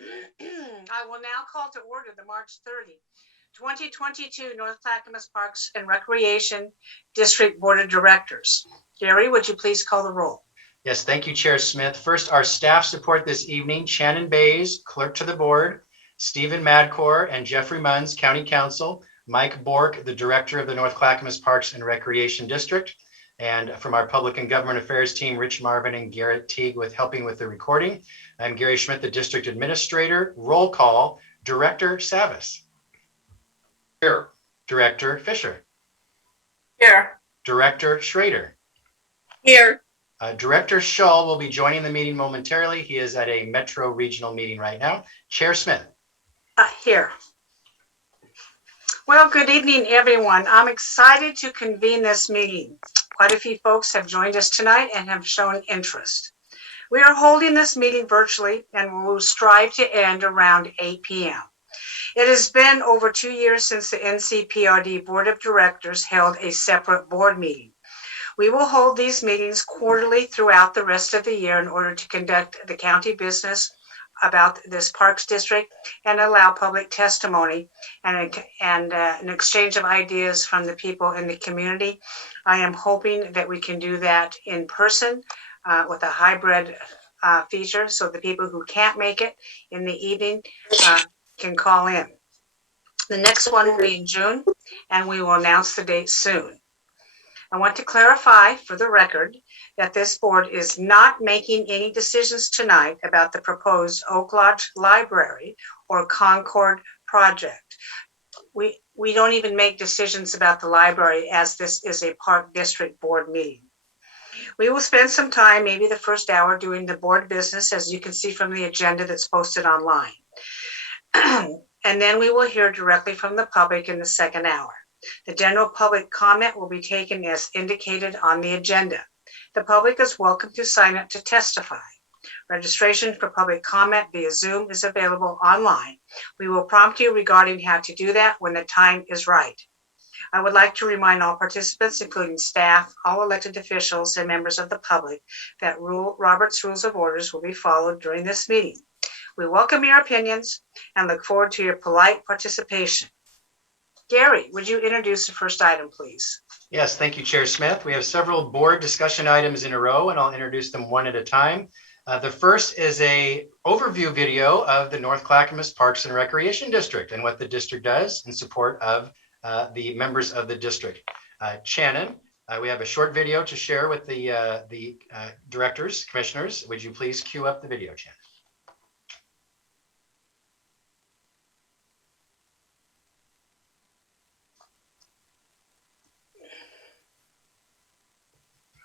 I will now call to order the March 30, 2022 North Clackamas Parks and Recreation District Board of Directors. Gary, would you please call the roll? Yes, thank you, Chair Smith. First, our staff support this evening: Shannon Bays, Clerk to the Board; Stephen Madcore and Jeffrey Munns, County Counsel; Mike Bork, the Director of the North Clackamas Parks and Recreation District; and from our Public and Government Affairs team, Rich Marvin and Garrett Teague with helping with the recording. I'm Gary Schmidt, the District Administrator. Roll call: Director Savas. Here. Director Fisher. Here. Director Schrader. Here. Director Shull will be joining the meeting momentarily. He is at a Metro Regional meeting right now. Chair Smith. Here. Well, good evening, everyone. I'm excited to convene this meeting. Quite a few folks have joined us tonight and have shown interest. We are holding this meeting virtually and we will strive to end around 8 p.m. It has been over 2 years since the NCPRD Board of Directors held a separate board meeting. We will hold these meetings quarterly throughout the rest of the year in order to conduct the county business about this Parks District and allow public testimony and an exchange of ideas from the people in the community. I am hoping that we can do that in person with a hybrid feature, so the people who can't make it in the evening can call in. The next one will be in June, and we will announce the date soon. I want to clarify for the record that this board is not making any decisions tonight about the proposed Oak Lodge Library or Concord project. We don't even make decisions about the library, as this is a Park District Board meeting. We will spend some time, maybe the first hour, doing the board business, as you can see from the agenda that's posted online. And then we will hear directly from the public in the second hour. The general public comment will be taken as indicated on the agenda. The public is welcome to sign up to testify. Registration for public comment via Zoom is available online. We will prompt you regarding how to do that when the time is right. I would like to remind all participants, including staff, all elected officials, and members of the public, that Robert's Rules of Orders will be followed during this meeting. We welcome your opinions and look forward to your polite participation. Gary, would you introduce the first item, please? Yes, thank you, Chair Smith. We have several board discussion items in a row, and I'll introduce them one at a time. The first is an overview video of the North Clackamas Parks and Recreation District and what the district does in support of the members of the district. Shannon, we have a short video to share with the directors, commissioners. Would you please cue up the video, Shannon?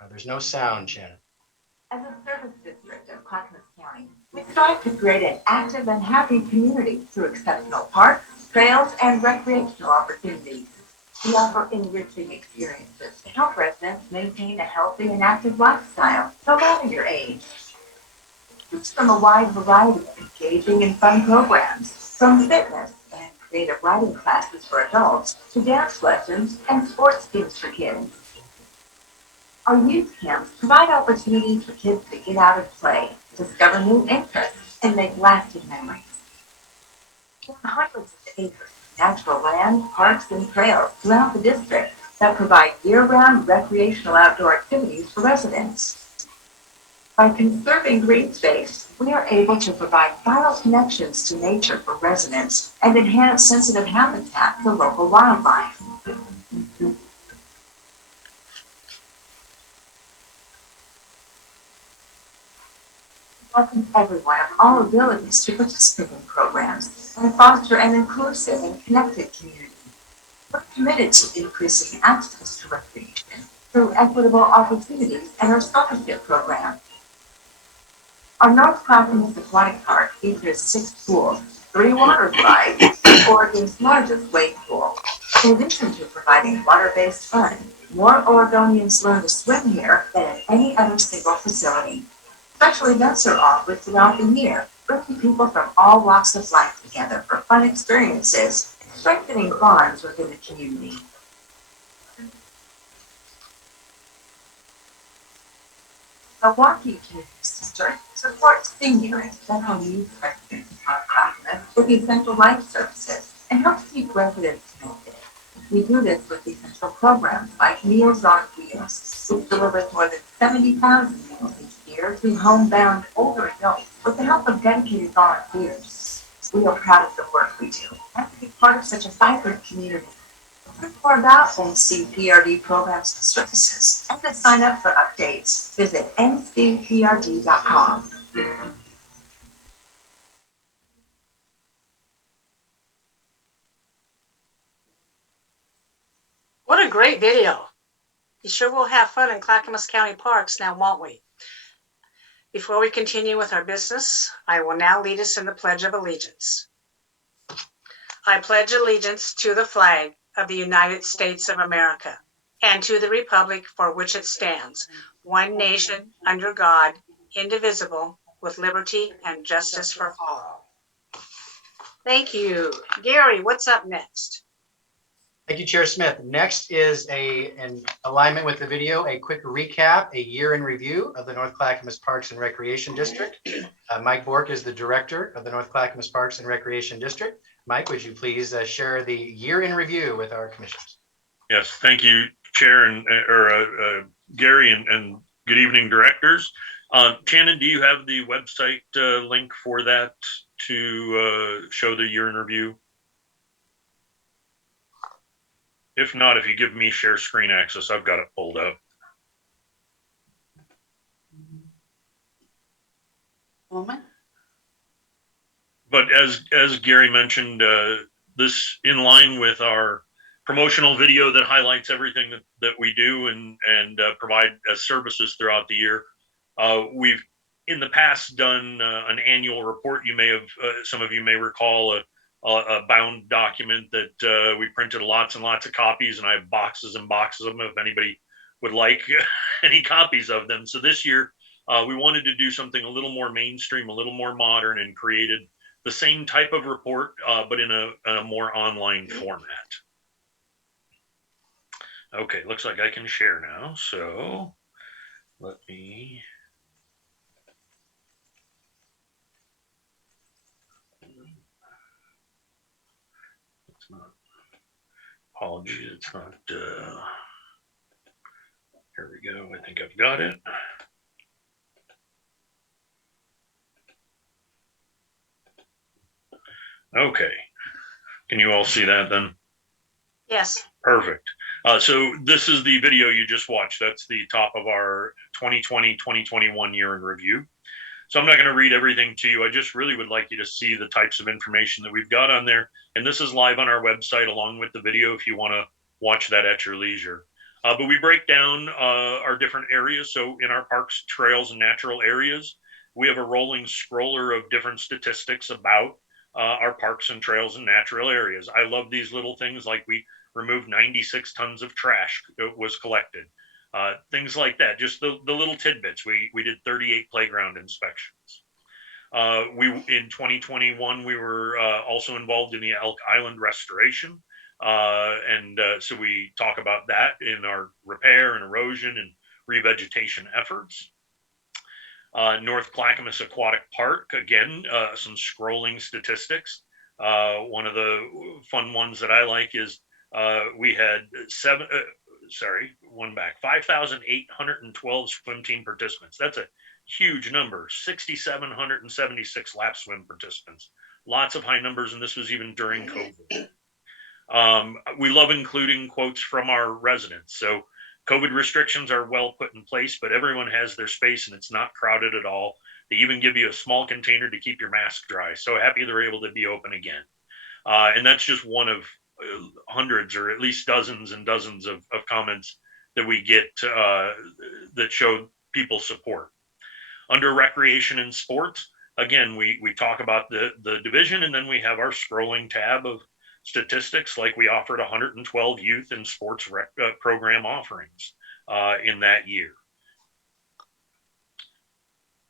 There's no sound, Shannon. As a service district of Clackamas County, we strive to create an active and happy community through exceptional parks, trails, and recreational opportunities. We offer enriching experiences to help residents maintain a healthy and active lifestyle, no matter your age. Choose from a wide variety of engaging and fun programs, from fitness and creative writing classes for adults to dance lessons and sports teams for kids. Our youth camps provide opportunities for kids to get out and play, discover new interests, and make lasting memories. There are hundreds of acres of natural land, parks, and trails throughout the district that provide year-round recreational outdoor activities for residents. By conserving green space, we are able to provide vital connections to nature for residents and enhance sensitive habitat for local wildlife. Welcome everyone of all abilities to participate in programs and foster an inclusive and connected community. We're committed to increasing access to recreation through equitable opportunities and our scholarship program. Our North Clackamas Aquatic Park features 6 pools, 3 water slides, and Oregon's largest wave pool. In addition to providing water-based fun, more Oregonians learn to swim here than at any other single facility. Special events are offered throughout the year, bringing people from all walks of life together for fun experiences, strengthening bonds within the community. Milwaukee Community District supports senior and federal youth residents in our business with essential life services and helps keep residents connected. We do this with essential programs like Meals on Wheels, which delivers more than 70,000 meals each year to homebound older adults with the help of dedicated volunteers. We are proud of the work we do and to be part of such a vibrant community. Learn more about NCPRD programs and services and to sign up for updates, visit ncprd.com. What a great video. You sure will have fun in Clackamas County parks now, won't we? Before we continue with our business, I will now lead us in the Pledge of Allegiance. I pledge allegiance to the flag of the United States of America and to the republic for which it stands, one nation, under God, indivisible, with liberty and justice for all. Thank you. Gary, what's up next? Thank you, Chair Smith. Next is in alignment with the video, a quick recap, a year in review of the North Clackamas Parks and Recreation District. Mike Bork is the director of the North Clackamas Parks and Recreation District. Mike, would you please share the year in review with our commissioners? Yes, thank you, Chair and Gary, and good evening, directors. Shannon, do you have the website link for that to show the year in review? If not, if you give me share screen access, I've got it pulled up. Moment. But as Gary mentioned, this in line with our promotional video that highlights everything that we do and provide as services throughout the year. We've in the past done an annual report. You may have, some of you may recall a bound document that we printed lots and lots of copies, and I have boxes and boxes of them if anybody would like any copies of them. So this year we wanted to do something a little more mainstream, a little more modern, and created the same type of report, but in a more online format. Okay, looks like I can share now. So let me. It's not. Apologies, it's not. Here we go. I think I've got it. Okay. Can you all see that then? Yes. Perfect. So this is the video you just watched. That's the top of our 2020-2021 year in review. So I'm not going to read everything to you. I just really would like you to see the types of information that we've got on there. And this is live on our website along with the video if you want to watch that at your leisure. But we break down our different areas. So in our parks, trails, and natural areas, we have a rolling scroller of different statistics about our parks and trails and natural areas. I love these little things, like we removed 96 tons of trash was collected. Things like that, just the little tidbits. We did 38 playground inspections. In 2021, we were also involved in the Elk Island restoration. So we talk about that in our repair and erosion and revegetation efforts. North Clackamas Aquatic Park, again, some scrolling statistics. One of the fun ones that I like is we had 5,812 swim team participants. That's a huge number. 6,776 lap swim participants. Lots of high numbers, and this was even during COVID. We love including quotes from our residents. So COVID restrictions are well put in place, but everyone has their space and it's not crowded at all. They even give you a small container to keep your mask dry. So happy they're able to be open again. And that's just one of hundreds or at least dozens and dozens of comments that we get that show people support. Under recreation and sports, again, we talk about the division, and then we have our scrolling tab of statistics, like we offered 112 youth and sports program offerings in that year.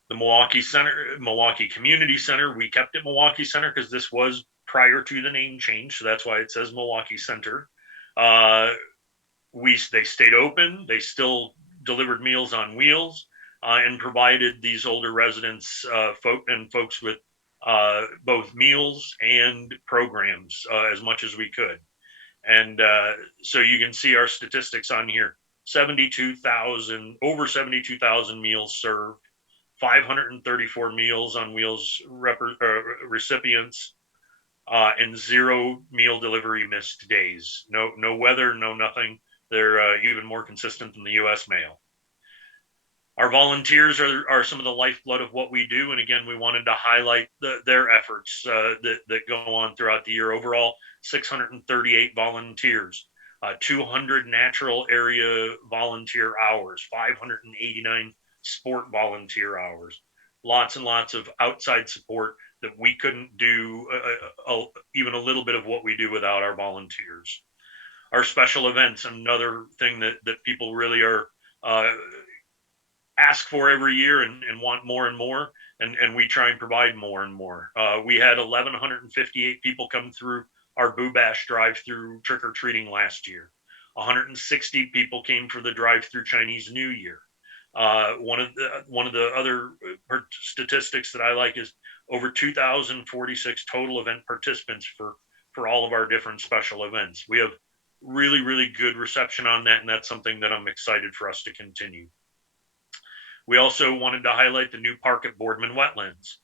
The Milwaukee Community Center, we kept it Milwaukee Center because this was prior to the name change, so that's why it says Milwaukee Center. They stayed open. They still delivered Meals on Wheels and provided these older residents and folks with both meals and programs as much as we could. And so you can see our statistics on here. Over 72,000 meals served, 534 Meals on Wheels recipients, and 0 meal delivery missed days. No weather, no nothing. They're even more consistent than the U.S. mail. Our volunteers are some of the lifeblood of what we do. And again, we wanted to highlight their efforts that go on throughout the year. Overall, 638 volunteers, 200 natural area volunteer hours, 589 sport volunteer hours, lots and lots of outside support that we couldn't do even a little bit of what we do without our volunteers. Our special events, another thing that people really are ask for every year and want more and more, and we try and provide more and more. We had 1,158 people come through our Boo Bash drive-through trick-or-treating last year. 160 people came for the drive-through Chinese New Year. One of the other statistics that I like is over 2,046 total event participants for all of our different special events. We have really, really good reception on that, and that's something that I'm excited for us to continue. We also wanted to highlight the new park at Boardman Wetlands,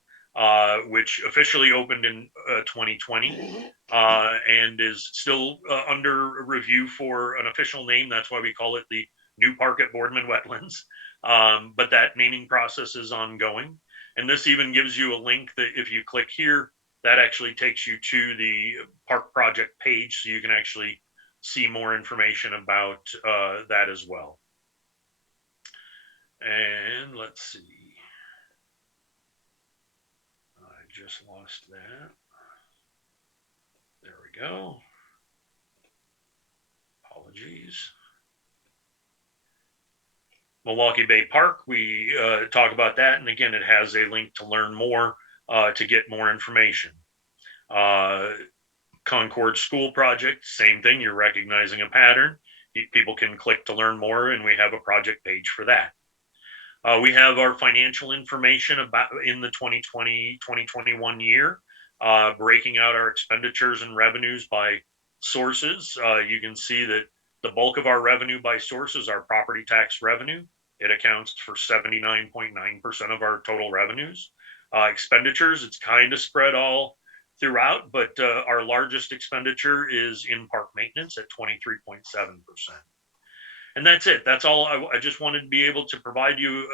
which officially opened in 2020 and is still under review for an official name. That's why we call it the new park at Boardman Wetlands. But that naming process is ongoing. And this even gives you a link that if you click here, that actually takes you to the park project page, so you can actually see more information about that as well. And let's see. I just lost that. There we go. Apologies. Milwaukee Bay Park, we talk about that. And again, it has a link to learn more, to get more information. Concord School Project, same thing. You're recognizing a pattern. People can click to learn more, and we have a project page for that. We have our financial information about in the 2020-2021 year, breaking out our expenditures and revenues by sources. You can see that the bulk of our revenue by sources are property tax revenue. It accounts for 79.9% of our total revenues. Expenditures, it's kind of spread all throughout, but our largest expenditure is in park maintenance at 23.7%. And that's it. That's all. I just wanted to be able to provide you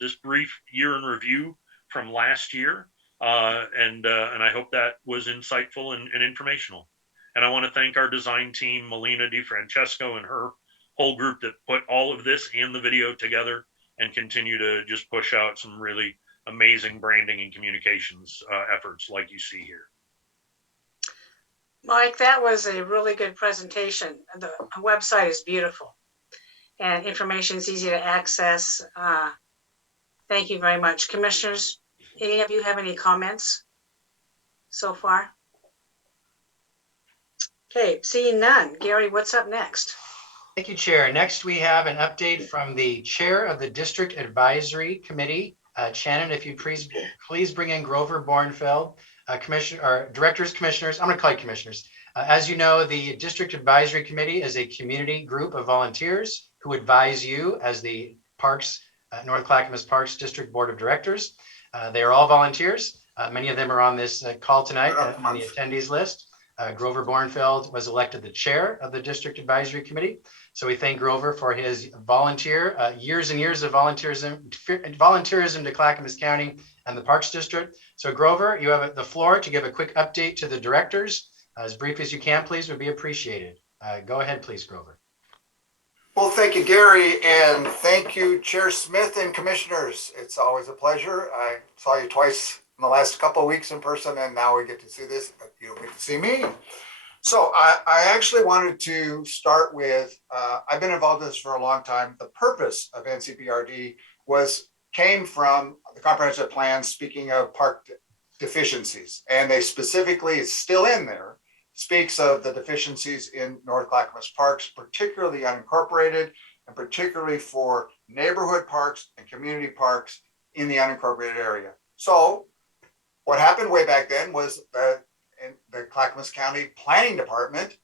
this brief year in review from last year, and I hope that was insightful and informational. And I want to thank our design team, Melina DiFrancesco and her whole group that put all of this and the video together and continue to just push out some really amazing branding and communications efforts like you see here. Mike, that was a really good presentation. The website is beautiful and information is easy to access. Thank you very much. Commissioners, any of you have any comments so far? Okay, seeing none. Gary, what's up next? Thank you, Chair. Next, we have an update from the Chair of the District Advisory Committee. Shannon, if you please bring in Grover Bornfeld, directors, commissioners. I'm going to call you commissioners. As you know, the District Advisory Committee is a community group of volunteers who advise you as the North Clackamas Parks District Board of Directors. They are all volunteers. Many of them are on this call tonight on the attendees list. Grover Bornfeld was elected the chair of the District Advisory Committee. So we thank Grover for his years and years of volunteerism to Clackamas County and the Parks District. So Grover, you have the floor to give a quick update to the directors. As brief as you can, please, would be appreciated. Go ahead, please, Grover. Well, thank you, Gary, and thank you, Chair Smith and commissioners. It's always a pleasure. I saw you twice in the last couple of weeks in person, and now we get to see this. You don't get to see me. So I actually wanted to start with, I've been involved in this for a long time. The purpose of NCPRD came from the comprehensive plan, speaking of park deficiencies, and they specifically, it's still in there, speaks of the deficiencies in North Clackamas parks, particularly unincorporated, and particularly for neighborhood parks and community parks in the unincorporated area. So what happened way back then was that in the Clackamas County Planning Department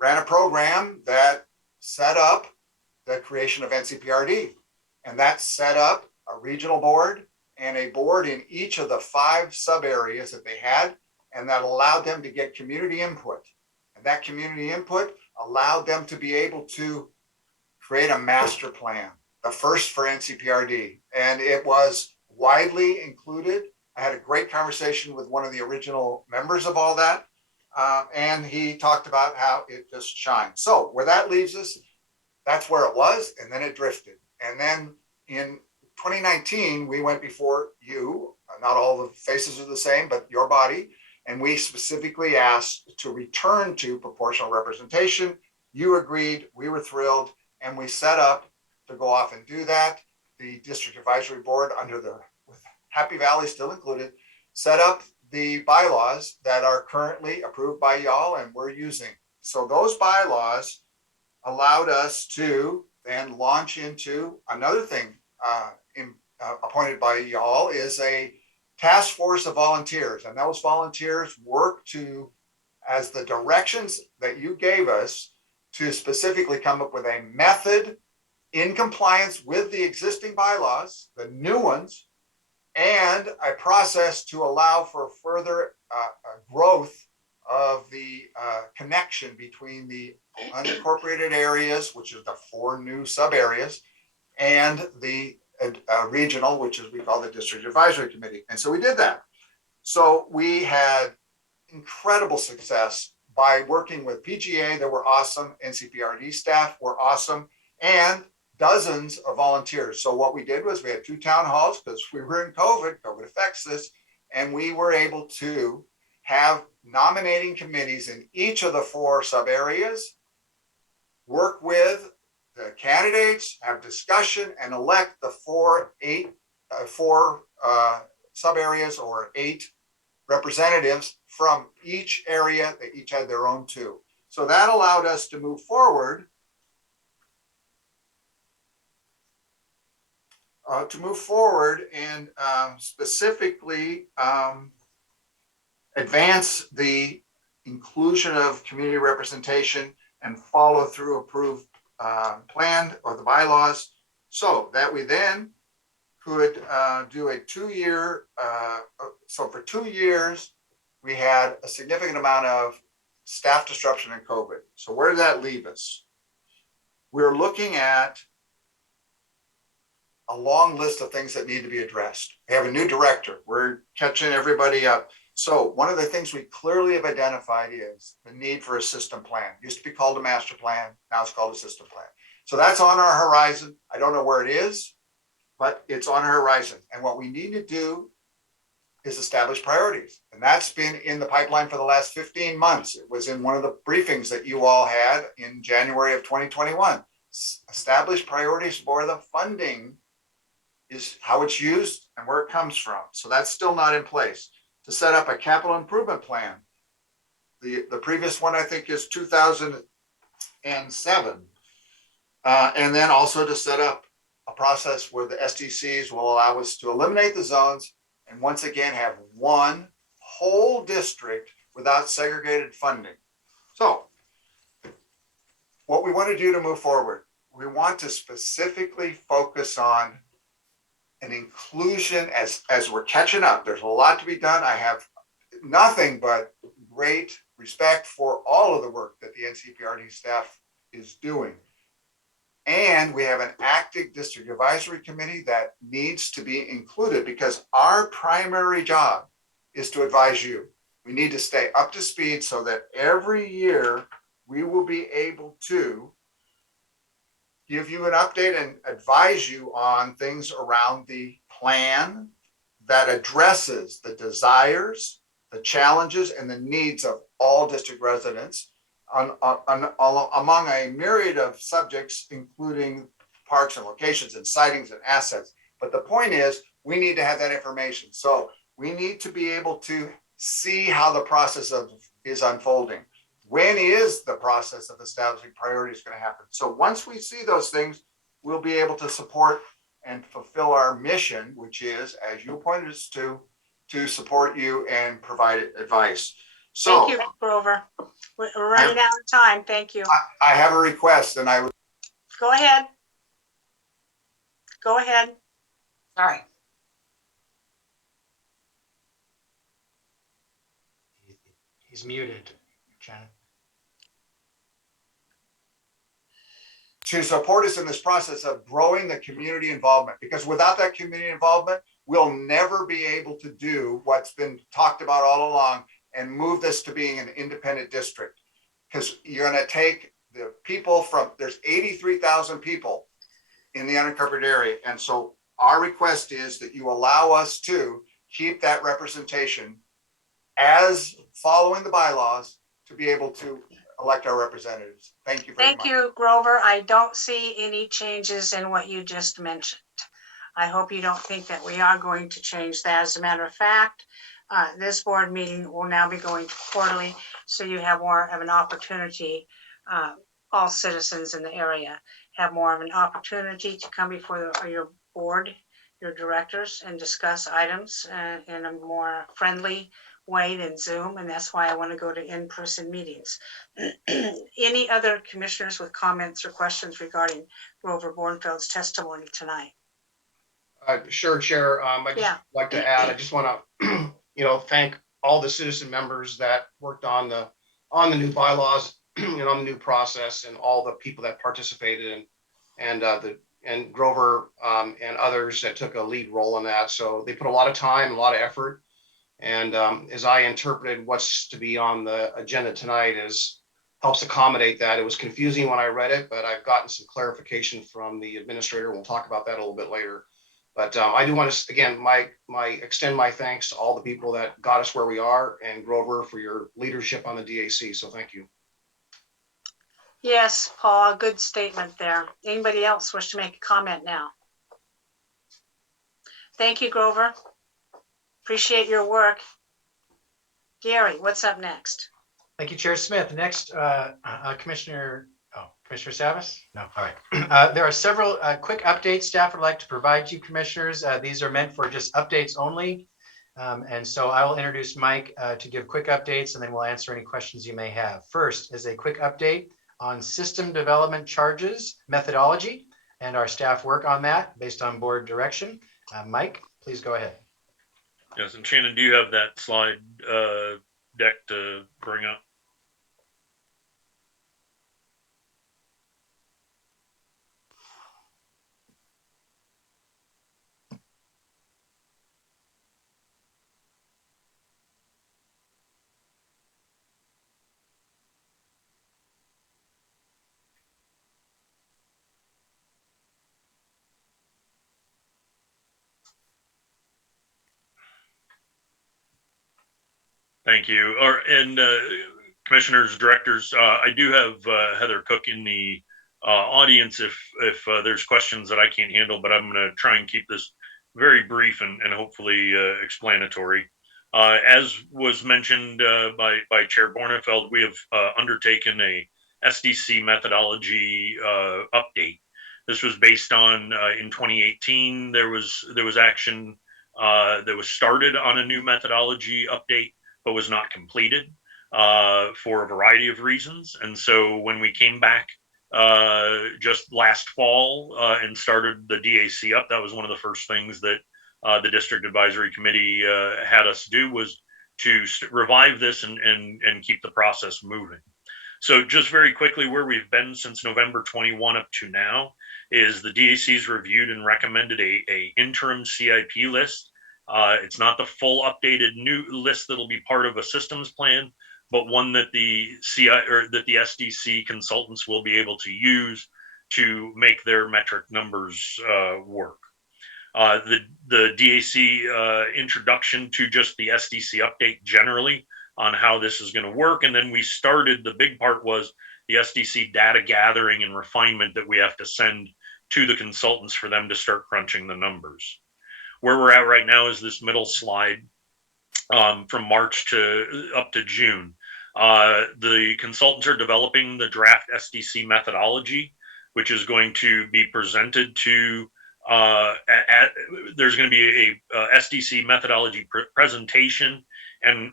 ran a program that set up the creation of NCPRD. And that set up a regional board and a board in each of the 5 sub areas that they had, and that allowed them to get community input. And that community input allowed them to be able to create a master plan, the first for NCPRD. And it was widely included. I had a great conversation with one of the original members of all that. And he talked about how it just shines. So where that leaves us, that's where it was. And then it drifted. And then in 2019, we went before you, not all the faces are the same, but your body. And we specifically asked to return to proportional representation. You agreed, we were thrilled, and we set up to go off and do that. The district advisory board, with Happy Valley still included, set up the bylaws that are currently approved by y'all and we're using. So those bylaws allowed us to then launch into another thing appointed by y'all, is a task force of volunteers. And those volunteers work to, as the directions that you gave us, to specifically come up with a method in compliance with the existing bylaws, the new ones, and a process to allow for further growth of the connection between the unincorporated areas, which is the 4 new sub areas, and the regional, which is we call the district advisory committee. And so we did that. So we had incredible success by working with PGA. They were awesome. NCPRD staff were awesome, and dozens of volunteers. So what we did was we had 2 town halls because we were in COVID affects this, and we were able to have nominating committees in each of the 4 sub areas, work with the candidates, have discussion, and elect the 4 sub areas or 8 representatives from each area. They each had their own 2. So that allowed us to move forward and specifically advance the inclusion of community representation and follow through approved plan or the bylaws, so that we then could do a 2-year. So for 2 years, we had a significant amount of staff disruption in COVID. So where did that leave us? We're looking at a long list of things that need to be addressed. We have a new director. We're catching everybody up. So one of the things we clearly have identified is the need for a system plan. It used to be called a master plan. Now it's called a system plan. So that's on our horizon. I don't know where it is, but it's on our horizon. And what we need to do is establish priorities. And that's been in the pipeline for the last 15 months. It was in one of the briefings that you all had in January of 2021. Establish priorities for the funding is how it's used and where it comes from. So that's still not in place. To set up a capital improvement plan. The previous one, I think, is 2007. And then also to set up a process where the SDCs will allow us to eliminate the zones and once again have one whole district without segregated funding. So what we want to do to move forward, we want to specifically focus on an inclusion as we're catching up. There's a lot to be done. I have nothing but great respect for all of the work that the NCPRD staff is doing. And we have an active district advisory committee that needs to be included because our primary job is to advise you. We need to stay up to speed so that every year we will be able to give you an update and advise you on things around the plan that addresses the desires, the challenges, and the needs of all district residents among a myriad of subjects, including parks and locations and sightings and assets. But the point is, we need to have that information. So we need to be able to see how the process is unfolding. When is the process of establishing priorities going to happen? So once we see those things, we'll be able to support and fulfill our mission, which is, as you pointed us to to support you and provide advice. So Thank you, Grover. We're running out of time. Thank you. I have a request, and I would. Go ahead. Go ahead. Sorry. He's muted, Shannon. To support us in this process of growing the community involvement, because without that community involvement, we'll never be able to do what's been talked about all along and move this to being an independent district. Because you're going to take the people there's 83,000 people in the unincorporated area. And so our request is that you allow us to keep that representation as following the bylaws to be able to elect our representatives. Thank you very much. Thank you, Grover. I don't see any changes in what you just mentioned. I hope you don't think that we are going to change that. As a matter of fact, this board meeting will now be going to quarterly, so you have more of an opportunity, all citizens in the area have more of an opportunity to come before your board, your directors, and discuss items in a more friendly way than Zoom, and that's why I want to go to in-person meetings. Any other commissioners with comments or questions regarding Grover Bornfield's testimony tonight? Sure, Chair. I'd just like to add, I just want to, thank all the citizen members that worked on the new bylaws and on the new process, and all the people that participated, and Grover and others that took a lead role in that. So they put a lot of time, a lot of effort. And as I interpreted what's to be on the agenda tonight helps accommodate that. It was confusing when I read it, but I've gotten some clarification from the administrator. We'll talk about that a little bit later. But I do want to, again, extend my thanks to all the people that got us where we are, and Grover for your leadership on the DAC. So thank you. Yes, Paul, good statement there. Anybody else wish to make a comment now? Thank you, Grover. Appreciate your work. Gary, what's up next? Thank you, Chair Smith. Next, Commissioner Savas? No, all right. There are several quick updates staff would like to provide you, commissioners. These are meant for just updates only. And so I will introduce Mike to give quick updates, and then we'll answer any questions you may have. First is a quick update on system development charges methodology and our staff work on that based on board direction. Mike, please go ahead. Yes, and Shannon, do you have that slide deck to bring up? Thank you. And commissioners, directors, I do have Heather Cook in the audience if there's questions that I can't handle, but I'm going to try and keep this very brief and hopefully explanatory. As was mentioned by Chair Bornefeld, we have undertaken a SDC methodology update. This was based on in 2018 there was action that was started on a new methodology update, but was not completed for a variety of reasons. And so when we came back just last fall and started the DAC up, that was one of the first things that the District Advisory Committee had us do, was to revive this and keep the process moving. So just very quickly, where we've been since November 21 up to now is the DAC's reviewed and recommended a interim CIP list. It's not the full updated new list that'll be part of a systems plan, but one that the SDC consultants will be able to use to make their metric numbers work. The DAC introduction to just the SDC update generally on how this is going to work, and then we started, the big part was the SDC data gathering and refinement that we have to send to the consultants for them to start crunching the numbers. Where we're at right now is this middle slide from March to up to June. The consultants are developing the draft SDC methodology, which is going to be presented to There's going to be a SDC methodology presentation and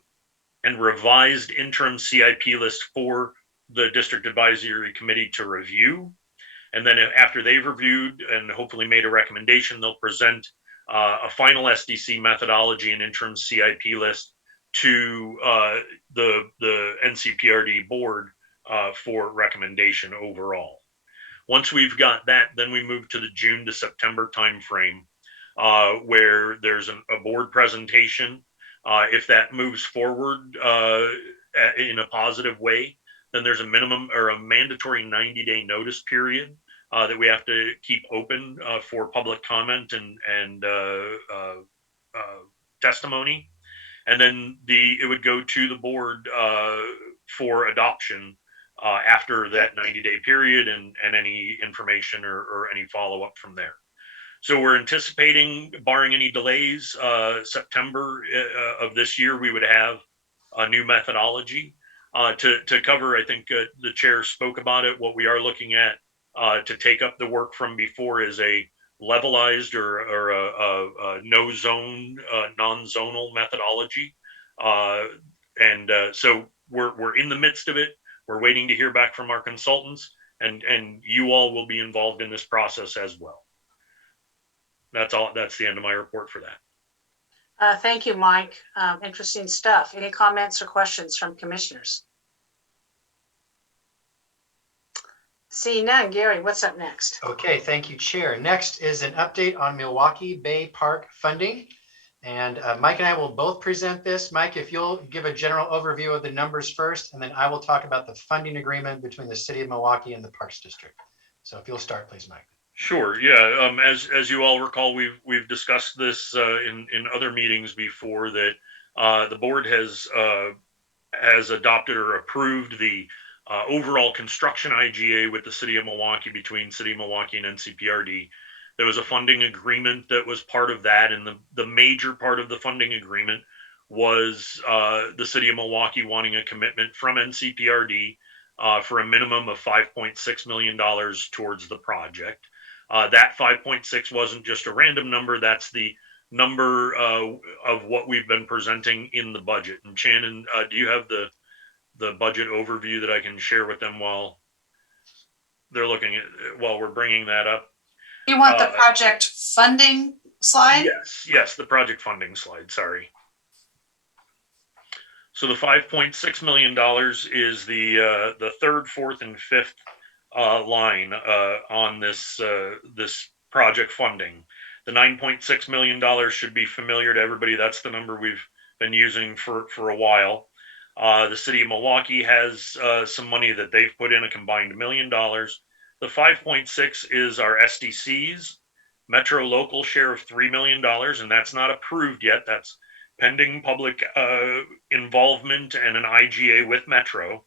revised interim CIP list for the district advisory committee to review. And then after they've reviewed and hopefully made a recommendation, they'll present a final SDC methodology and interim CIP list to the NCPRD board for recommendation overall. Once we've got that, then we move to the June to September timeframe, where there's a board presentation. If that moves forward in a positive way, then there's a minimum or a mandatory 90-day notice period that we have to keep open for public comment and testimony. And then it would go to the board for adoption after that 90-day period and any information or any follow-up from there. So we're anticipating, barring any delays, September of this year, we would have a new methodology to cover. I think the chair spoke about it. What we are looking at to take up the work from before is a levelized or a no zone, non-zonal methodology. So we're in the midst of it. We're waiting to hear back from our consultants, and you all will be involved in this process as well. That's all. That's the end of my report for that. Thank you, Mike. Interesting stuff. Any comments or questions from commissioners? See none. Gary, what's up next? Okay, thank you, Chair. Next is an update on Milwaukee Bay Park funding. And Mike and I will both present this. Mike, if you'll give a general overview of the numbers first, and then I will talk about the funding agreement between the City of Milwaukee and the Parks District. So if you'll start, please, Mike. Sure. Yeah. As you all recall, we've discussed this in other meetings before, that the board has adopted or approved the overall construction IGA with the City of Milwaukee, between City of Milwaukee and NCPRD. There was a funding agreement that was part of that, and the major part of the funding agreement was the City of Milwaukee wanting a commitment from NCPRD for a minimum of $5.6 million towards the project. That 5.6 wasn't just a random number. That's the number of what we've been presenting in the budget. And Shannon, do you have the budget overview that I can share with them while they're looking at, while we're bringing that up? You want the project funding slide? Yes, the project funding slide, sorry. So the $5.6 million is the third, fourth, and fifth line on this project funding. The $9.6 million should be familiar to everybody. That's the number we've been using for a while. The City of Milwaukee has some money that they've put in, a combined $1 million. The 5.6 is our SDC's Metro local share of $3 million, and that's not approved yet. That's pending public involvement and an IGA with Metro.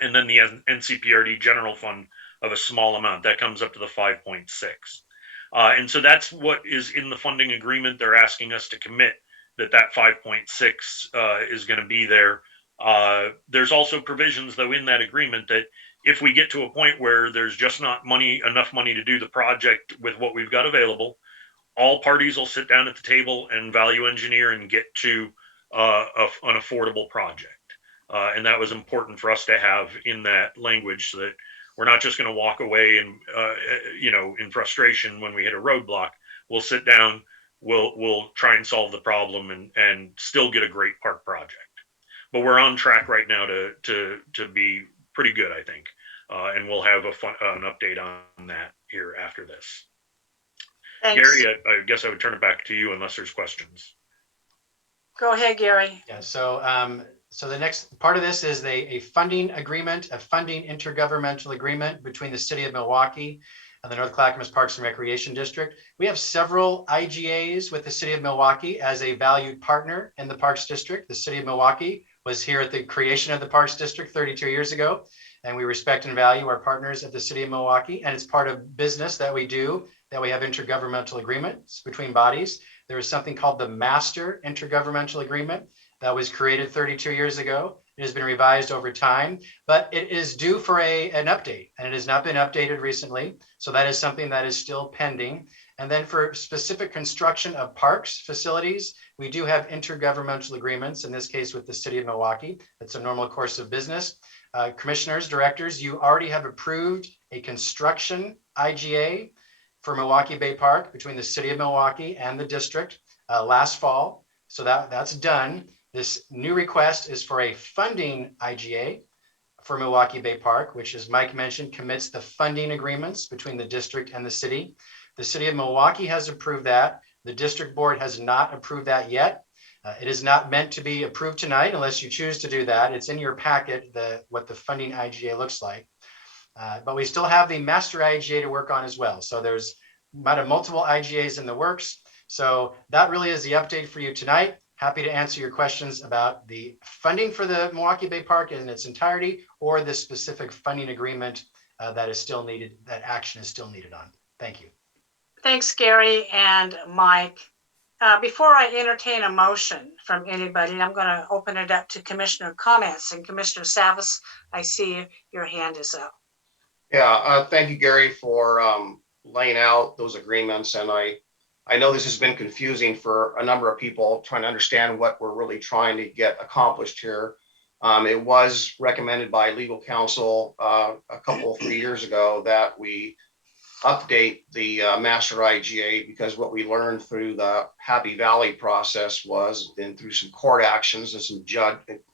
And then the NCPRD general fund of a small amount that comes up to the 5.6. And so that's what is in the funding agreement. They're asking us to commit that 5.6 is going to be there. There's also provisions, though, in that agreement that if we get to a point where there's just not enough money to do the project with what we've got available, all parties will sit down at the table and value engineer and get to an affordable project. And that was important for us to have in that language, so that we're not just going to walk away and, in frustration when we hit a roadblock. We'll sit down, we'll try and solve the problem and still get a great park project. But we're on track right now to be pretty good, I think. And we'll have an update on that here after this. Thanks. Gary, I guess I would turn it back to you unless there's questions. Go ahead, Gary. Yeah, so the next part of this is a funding agreement, a funding intergovernmental agreement between the City of Milwaukee and the North Clackamas Parks and Recreation District. We have several IGAs with the City of Milwaukee as a valued partner in the Parks District. The City of Milwaukee was here at the creation of the Parks District 32 years ago, and we respect and value our partners at the City of Milwaukee, and it's part of business that we do, that we have intergovernmental agreements between bodies. There is something called the Master Intergovernmental Agreement that was created 32 years ago. It has been revised over time, but it is due for an update, and it has not been updated recently. So that is something that is still pending. And then for specific construction of parks, facilities, we do have intergovernmental agreements, in this case with the city of Milwaukee. It's a normal course of business. Commissioners, directors, you already have approved a construction IGA for Milwaukee Bay Park between the city of Milwaukee and the district last fall. So that's done. This new request is for a funding IGA for Milwaukee Bay Park, which, as Mike mentioned, commits the funding agreements between the district and the city. The city of Milwaukee has approved that. The district board has not approved that yet. It is not meant to be approved tonight unless you choose to do that. It's in your packet, what the funding IGA looks like. But we still have the master IGA to work on as well. So there's multiple IGAs in the works. So that really is the update for you tonight. Happy to answer your questions about the funding for the Milwaukee Bay Park in its entirety, or the specific funding agreement that is still needed, that action is still needed on. Thank you. Thanks, Gary and Mike. Before I entertain a motion from anybody, I'm going to open it up to commissioner comments. And Commissioner Savas, I see your hand is up. Yeah, thank you, Gary, for laying out those agreements. And I know this has been confusing for a number of people trying to understand what we're really trying to get accomplished here. It was recommended by legal counsel a couple of 3 years ago that we update the master IGA, because what we learned through the Happy Valley process was, and through some court actions and some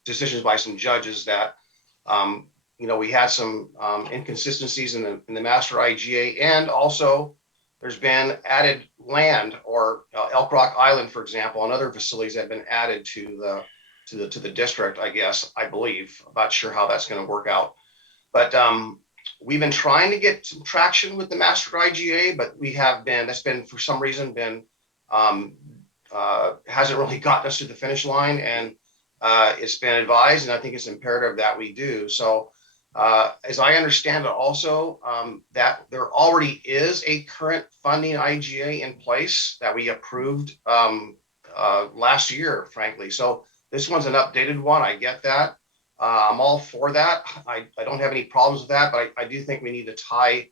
decisions by some judges, that we had some inconsistencies in the master IGA, and also there's been added land, or Elk Rock Island, for example, and other facilities have been added to the district, I believe. I'm not sure how that's going to work out, but we've been trying to get some traction with the master IGA, but that's been for some reason hasn't really gotten us to the finish line, and it's been advised, and I think it's imperative that we do. So as I understand it also, that there already is a current funding IGA in place that we approved last year, frankly. So this one's an updated one. I get that. I'm all for that. I don't have any problems with that, but I do think we need to tie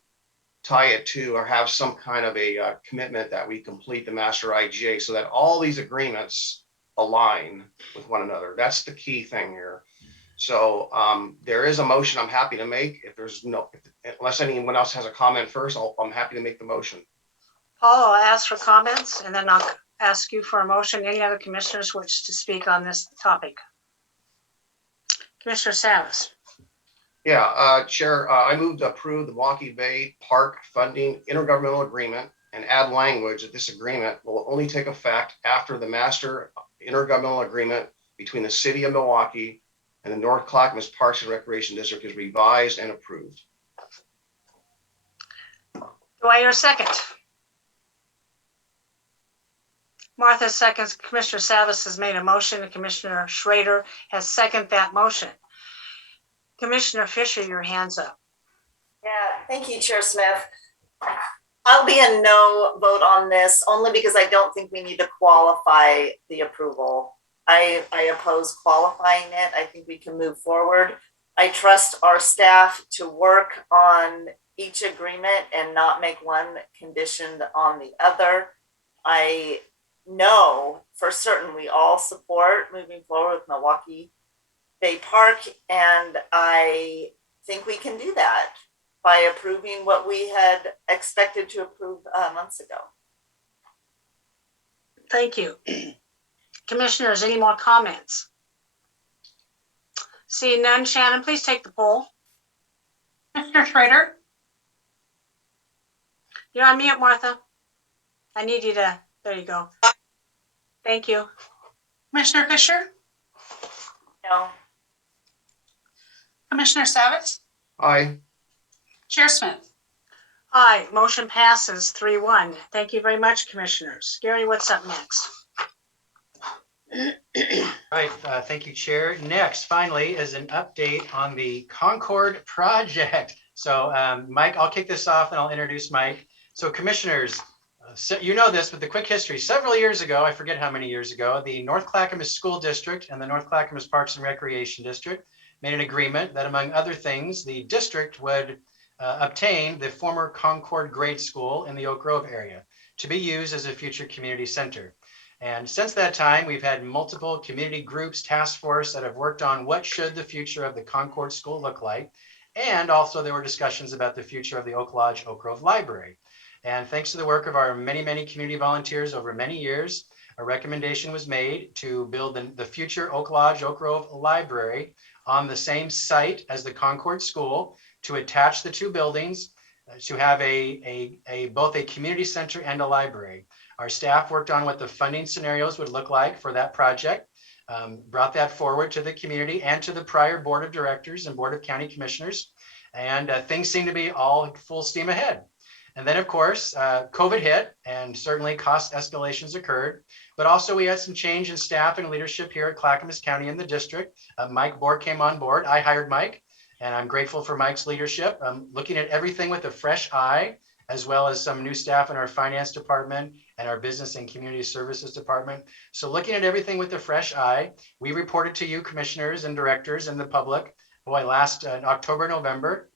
it to, or have some kind of a commitment that we complete the master IGA so that all these agreements align with one another. That's the key thing here. So there is a motion I'm happy to make. Unless anyone else has a comment first, I'm happy to make the motion. Paul, I'll ask for comments, and then I'll ask you for a motion. Any other commissioners wish to speak on this topic? Commissioner Savas. Yeah, Chair, I move to approve the Milwaukee Bay Park funding intergovernmental agreement, and add language that this agreement will only take effect after the master intergovernmental agreement between the city of Milwaukee and the North Clackamas Parks and Recreation District is revised and approved. Do I hear a second? Martha seconds. Commissioner Savas has made a motion, and Commissioner Schrader has seconded that motion. Commissioner Fisher, your hand's up. Yeah, thank you, Chair Smith. I'll be a no vote on this, only because I don't think we need to qualify the approval. I oppose qualifying it. I think we can move forward. I trust our staff to work on each agreement and not make one conditioned on the other. I know for certain we all support moving forward with Milwaukee Bay Park, and I think we can do that by approving what we had expected to approve months ago. Thank you. Commissioners, any more comments? Seeing none, Shannon, please take the poll. Commissioner Schrader, You're on mute, Martha. I need you to, there you go. Thank you. Commissioner Fisher, No. Commissioner Savas, Aye. Chair Smith. Aye, motion passes 3-1. Thank you very much, commissioners. Gary, what's up next? Right, thank you, Chair. Next, finally, is an update on the Concord project. So Mike, I'll kick this off and I'll introduce Mike. So commissioners, you know this, but the quick history, several years ago, I forget how many years ago, the North Clackamas School District and the North Clackamas Parks and Recreation District made an agreement that, among other things, the district would obtain the former Concord grade school in the Oak Grove area. to be used as a future community center. And since that time, we've had multiple community groups, task force that have worked on what should the future of the Concord School look like. And also there were discussions about the future of the Oak Lodge, Oak Grove Library. And thanks to the work of our many, many community volunteers over many years, a recommendation was made to build the future Oak Lodge, Oak Grove Library on the same site as the Concord School, to attach the two buildings, to have both a community center and a library. Our staff worked on what the funding scenarios would look like for that project, brought that forward to the community and to the prior board of directors and board of county commissioners, and things seem to be all full steam ahead. And then, of course, COVID hit, and certainly cost escalations occurred, but also we had some change in staff and leadership here at Clackamas County in the district. Mike Bork came on board. I hired Mike, and I'm grateful for Mike's leadership. Looking at everything with a fresh eye, as well as some new staff in our finance department and our business and community services department. So looking at everything with a fresh eye, we reported to you commissioners and directors and the public, last October, November,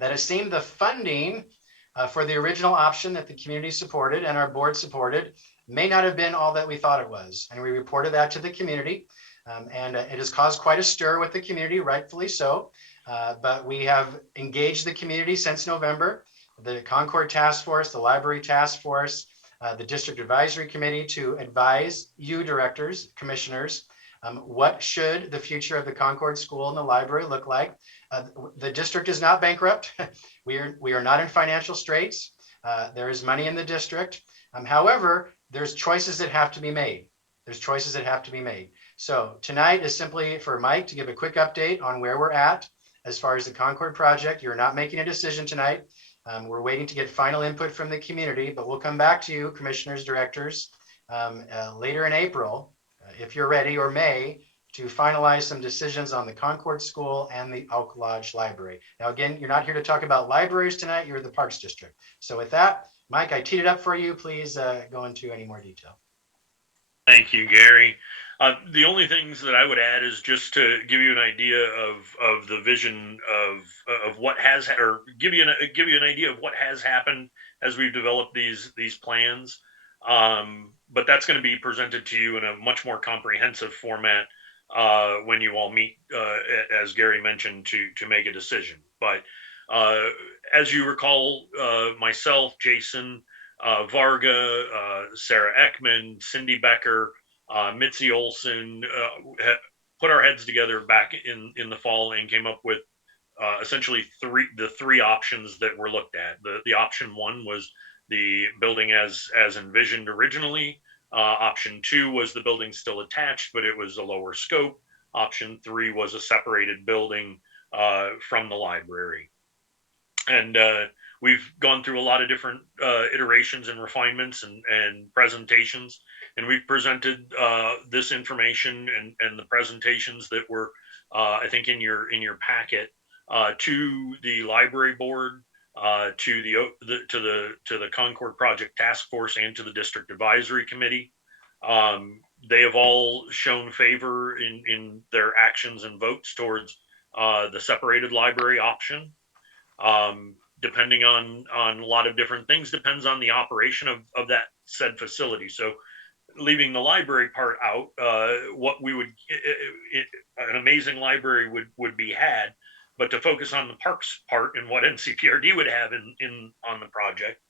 that it seemed the funding for the original option that the community supported and our board supported may not have been all that we thought it was. And we reported that to the community. And it has caused quite a stir with the community, rightfully so. But we have engaged the community since November, the Concord Task Force, the Library Task Force, the District Advisory Committee, to advise you directors, commissioners, what should the future of the Concord School and the library look like. The district is not bankrupt. We are not in financial straits. There is money in the district. However, there's choices that have to be made. So tonight is simply for Mike to give a quick update on where we're at as far as the Concord project. You're not making a decision tonight. We're waiting to get final input from the community, but we'll come back to you, commissioners, directors, later in April, if you're ready, or May, to finalize some decisions on the Concord School and the Oak Lodge Library. Now, again, you're not here to talk about libraries tonight. You're the Parks District. So with that, Mike, I teed it up for you. Please go into any more detail. Thank you, Gary. The only things that I would add is just to give you an idea of the vision of what has, or give you an idea of what has happened as we've developed these plans. But that's going to be presented to you in a much more comprehensive format when you all meet, as Gary mentioned, to make a decision. But as you recall, myself, Jason, Varga, Sarah Ekman, Cindy Becker, Mitzi Olson, put our heads together back in the fall and came up with essentially the three options that were looked at. The option one was the building as envisioned originally. Option two was the building still attached, but it was a lower scope. Option three was a separated building from the library. And we've gone through a lot of different iterations and refinements and presentations, and we've presented this information and the presentations that were, I think, in your packet to the library board, to the Concord Project Task Force, and to the District Advisory Committee. They have all shown favor in their actions and votes towards the separated library option. Depending on a lot of different things, depends on the operation of that said facility. So leaving the library part out, what we would, an amazing library would be had, but to focus on the parks part and what NCPRD would have on the project,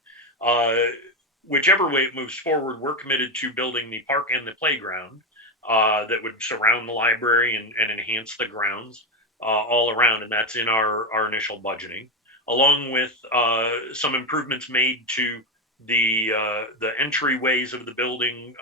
whichever way it moves forward, we're committed to building the park and the playground that would surround the library and enhance the grounds all around. And that's in our initial budgeting, along with some improvements made to the entryways of the building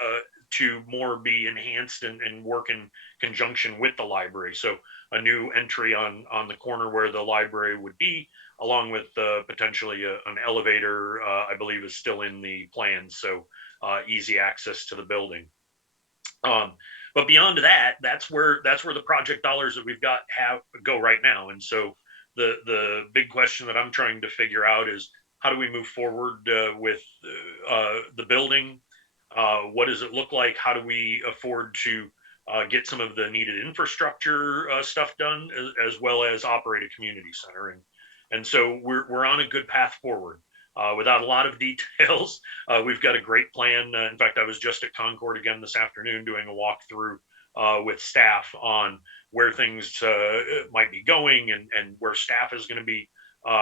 to more be enhanced and work in conjunction with the library. So a new entry on the corner where the library would be, along with potentially an elevator, I believe is still in the plans. So easy access to the building. But beyond that, that's where the project dollars that we've got go right now. And so the big question that I'm trying to figure out is, how do we move forward with the building? What does it look like? How do we afford to get some of the needed infrastructure stuff done, as well as operate a community center? And so we're on a good path forward. without a lot of details, we've got a great plan. In fact, I was just at Concord again this afternoon doing a walkthrough with staff on where things might be going and where staff is going to be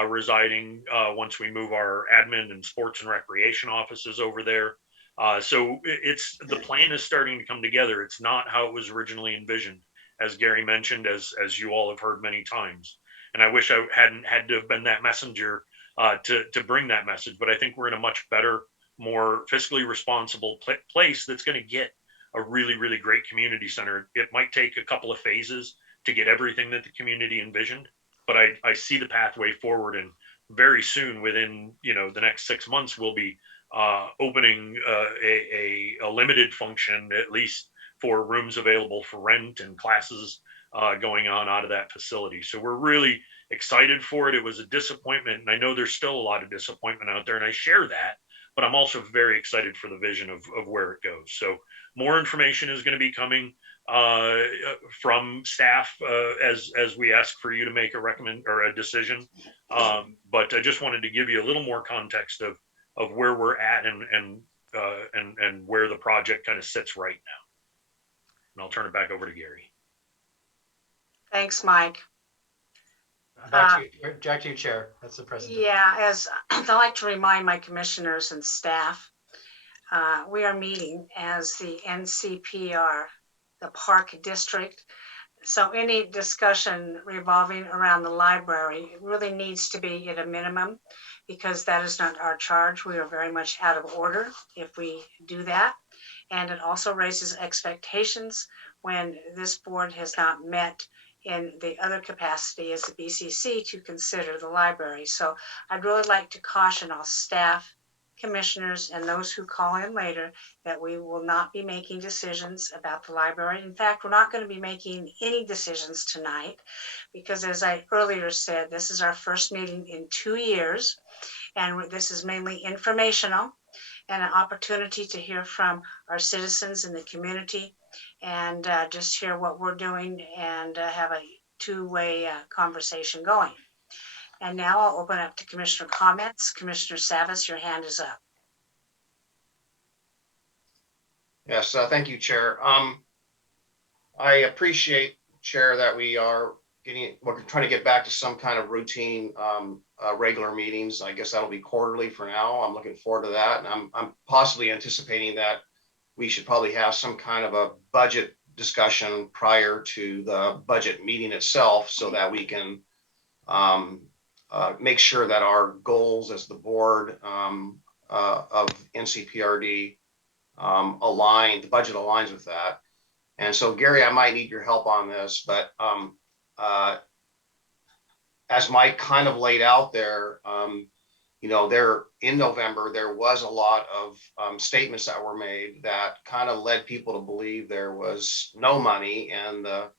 residing once we move our admin and sports and recreation offices over there. So it's the plan is starting to come together. It's not how it was originally envisioned, as Gary mentioned, as you all have heard many times. And I wish I hadn't had to have been that messenger to bring that message. But I think we're in a much better, more fiscally responsible place that's going to get a really, really great community center. It might take a couple of phases to get everything that the community envisioned, but I see the pathway forward, and very soon, within the next 6 months, we'll be opening a limited function, at least for rooms available for rent and classes going on out of that facility. So we're really excited for it. It was a disappointment, and I know there's still a lot of disappointment out there, and I share that, but I'm also very excited for the vision of where it goes. So more information is going to be coming from staff as we ask for you to make a recommend or a decision. But I just wanted to give you a little more context of where we're at and where the project kind of sits right now. And I'll turn it back over to Gary. Thanks, Mike. Back to you, Chair. That's the president. Yeah, as I like to remind my commissioners and staff, we are meeting as the NCPR, the Park District. So any discussion revolving around the library really needs to be at a minimum, because that is not our charge. We are very much out of order if we do that. And it also raises expectations when this board has not met in the other capacity as the BCC to consider the library. So I'd really like to caution all staff, commissioners, and those who call in later that we will not be making decisions about the library. In fact, we're not going to be making any decisions tonight, because as I earlier said, this is our first meeting in 2 years, and this is mainly informational and an opportunity to hear from our citizens in the community and just hear what we're doing and have a two-way conversation going. And now I'll open up to commissioner comments. Commissioner Savas, your hand is up. Yes, thank you, Chair. I appreciate, Chair, that we're trying to get back to some kind of routine, regular meetings. I guess that'll be quarterly for now. I'm looking forward to that. And I'm possibly anticipating that we should probably have some kind of a budget discussion prior to the budget meeting itself, so that we can make sure that our goals as the board of NCPRD the budget aligns with that. And so, Gary, I might need your help on this, but as Mike kind of laid out there, there in November, there was a lot of statements that were made that kind of led people to believe there was no money, and the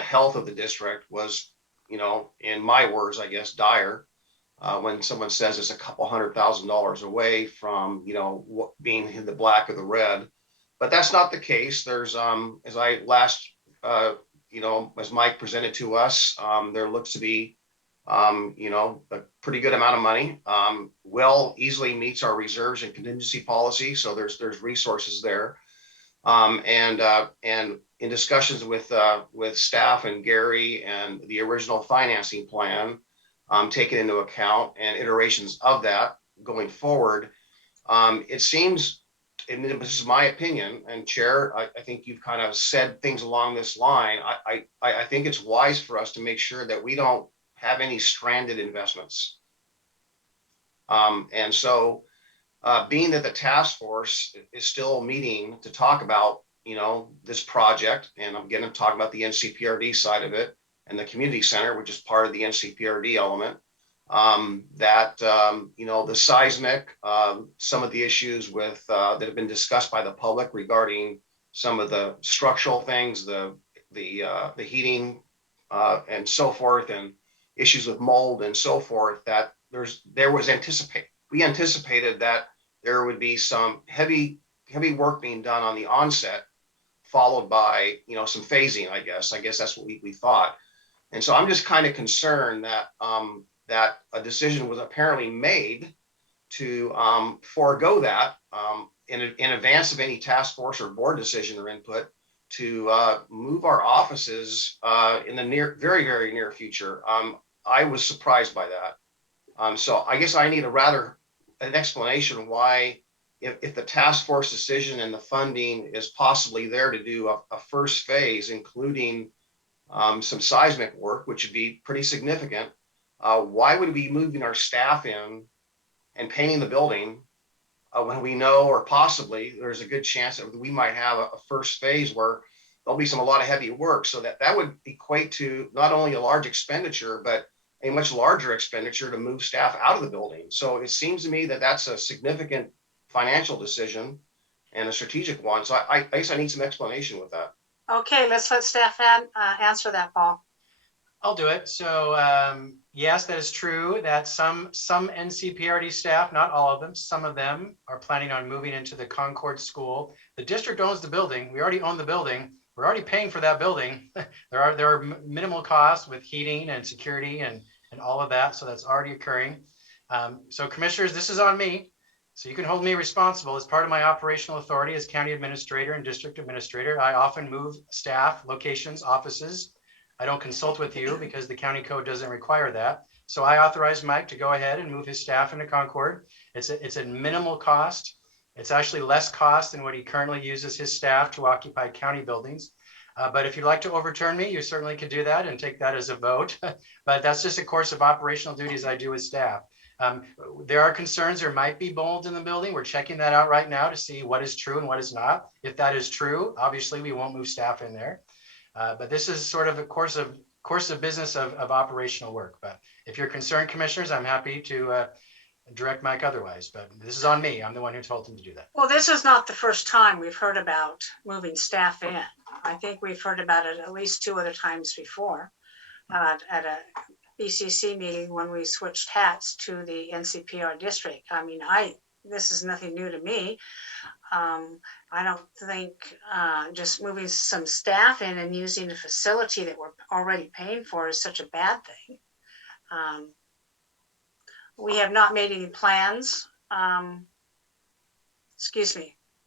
health of the district was, in my words, I guess, dire. When someone says it's a couple $100,000 away from, being in the black or the red, but that's not the case. There's, as Mike presented to us, there looks to be, a pretty good amount of money, easily meets our reserves and contingency policy. So there's resources there. And in discussions with staff and Gary and the original financing plan, taken into account and iterations of that going forward, it seems, and this is my opinion, and Chair, I think you've kind of said things along this line. I think it's wise for us to make sure that we don't have any stranded investments. And so being that the task force is still meeting to talk about, this project, and I'm going to talk about the NCPRD side of it and the community center, which is part of the NCPRD element, the seismic, some of the issues with that have been discussed by the public regarding some of the structural things, the heating and so forth, and issues with mold and so forth, that we anticipated that there would be some heavy work being done on the onset, followed by, some phasing, I guess that's what we thought. And so I'm just kind of concerned that, that a decision was apparently made to forego that in advance of any task force or board decision or input to move our offices in the very, very near future. I was surprised by that. So I guess I need an explanation why, if the task force decision and the funding is possibly there to do a first phase, including some seismic work, which would be pretty significant, why would we be moving our staff in and painting the building when we know, or possibly there's a good chance that we might have a first phase where there'll be a lot of heavy work? So that would equate to not only a large expenditure, but a much larger expenditure to move staff out of the building. So it seems to me that that's a significant financial decision and a strategic one. So I guess I need some explanation with that. Okay, let's let staff answer that, Paul. I'll do it. So yes, that is true that some NCPRD staff, not all of them, some of them are planning on moving into the Concord school. The district owns the building. We already own the building. We're already paying for that building. There are minimal costs with heating and security and all of that. So that's already occurring. So commissioners, this is on me. So you can hold me responsible as part of my operational authority as county administrator and district administrator. I often move staff, locations, offices. I don't consult with you because the county code doesn't require that. So I authorized Mike to go ahead and move his staff into Concord. It's a minimal cost. It's actually less cost than what he currently uses his staff to occupy county buildings. But if you'd like to overturn me, you certainly could do that and take that as a vote. But that's just a course of operational duties I do with staff. There are concerns. There might be mold in the building. We're checking that out right now to see what is true and what is not. If that is true, obviously we won't move staff in there. But this is sort of a course of business of operational work. But if you're concerned, commissioners, I'm happy to direct Mike otherwise. But this is on me. I'm the one who told him to do that. Well, this is not the first time we've heard about moving staff in. I think we've heard about it at least 2 other times before at a BCC meeting when we switched hats to the NCPR district. I mean, this is nothing new to me. I don't think just moving some staff in and using a facility that we're already paying for is such a bad thing. We have not made any plans.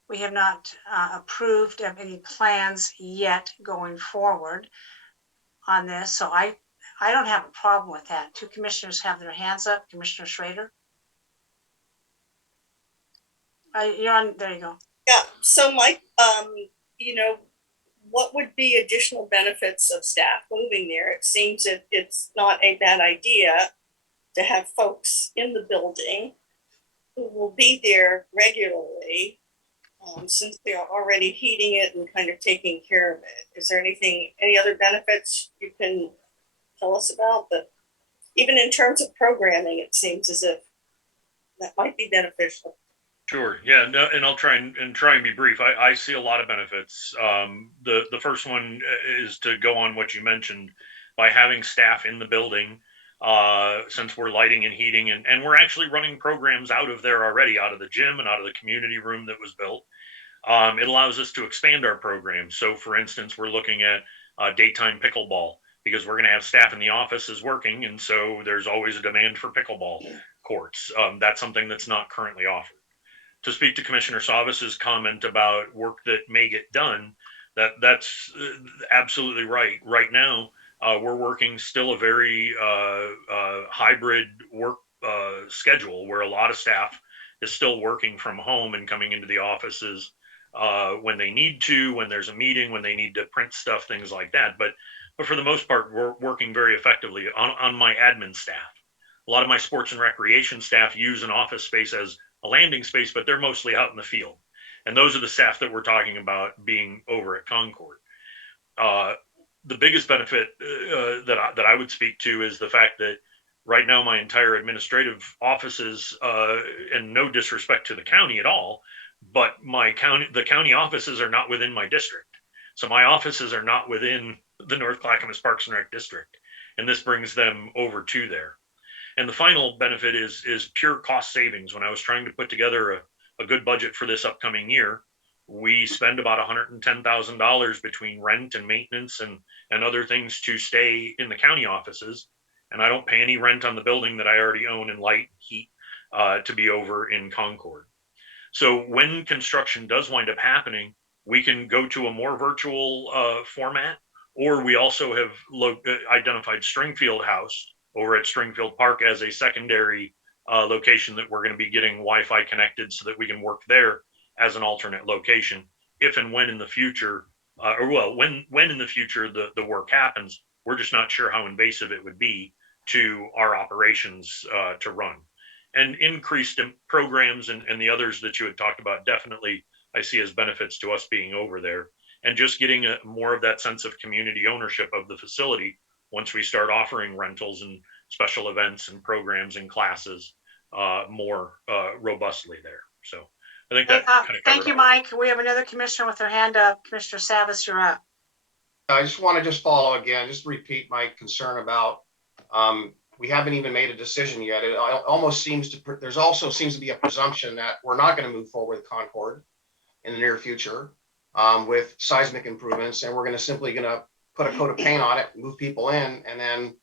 We have not approved of any plans yet going forward on this. So I don't have a problem with that. 2 commissioners have their hands up. Commissioner Schrader. You're on, there you go. Yeah, so Mike, what would be additional benefits of staff moving there? It seems that it's not a bad idea to have folks in the building who will be there regularly, since they are already heating it and kind of taking care of it. Is there any other benefits you can tell us about? But even in terms of programming, it seems as if that might be beneficial. Sure. Yeah. No, and I'll try and be brief. I see a lot of benefits. The first one is to go on what you mentioned by having staff in the building. Since we're lighting and heating and we're actually running programs out of there already, out of the gym and out of the community room that was built. It allows us to expand our program. So for instance, we're looking at daytime pickleball because we're going to have staff in the offices working. And so there's always a demand for pickleball courts. That's something that's not currently offered. To speak to Commissioner Savas's comment about work that may get done, that's absolutely right. Right now, we're working still a very hybrid work schedule where a lot of staff is still working from home and coming into the offices when they need to, when there's a meeting, when they need to print stuff, things like that. But for the most part, we're working very effectively on my admin staff. A lot of my sports and recreation staff use an office space as a landing space, but they're mostly out in the field. And those are the staff that we're talking about being over at Concord. The biggest benefit that I would speak to is the fact that right now my entire administrative offices, and no disrespect to the county at all, but the county offices are not within my district. So my offices are not within the North Clackamas Parks and Rec district, and this brings them over to there. And the final benefit is pure cost savings. When I was trying to put together a good budget for this upcoming year, we spend about $110,000 between rent and maintenance and other things to stay in the county offices. and I don't pay any rent on the building that I already own in light and heat to be over in Concord. So when construction does wind up happening, we can go to a more virtual format, or we also have identified Stringfield House over at Stringfield Park as a secondary location that we're going to be getting Wi-Fi connected so that we can work there as an alternate location if and when in the future, when in the future the work happens. We're just not sure how invasive it would be to our operations to run. And increased programs and the others that you had talked about, definitely I see as benefits to us being over there and just getting more of that sense of community ownership of the facility once we start offering rentals and special events and programs and classes more robustly there. So I think that kind of thank you, Mike. We have another commissioner with their hand up. Commissioner Savas, you're up. I just want to follow again, just repeat my concern about we haven't even made a decision yet. It almost seems to, there's also seems to be a presumption that we're not going to move forward with Concord in the near future with seismic improvements, and we're going to put a coat of paint on it, move people in, and then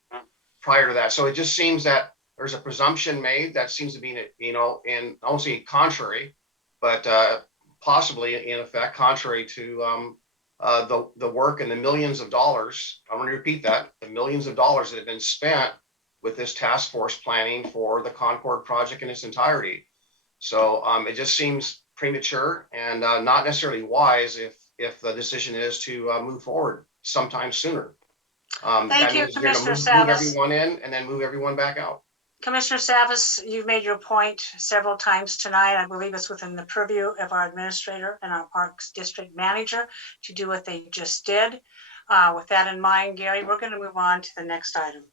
prior to that. So it just seems that there's a presumption made that seems to be, in I won't say contrary, but possibly in effect contrary to the work and the millions of dollars. I'm going to repeat that, the millions of dollars that have been spent with this task force planning for the Concord project in its entirety. So it just seems premature and not necessarily wise if the decision is to move forward sometime sooner. Thank you, Commissioner Savas. Move everyone in and then move everyone back out. Commissioner Savas, you've made your point several times tonight. I believe it's within the purview of our administrator and our Parks District Manager to do what they just did. With that in mind, Gary, we're going to move on to the next item.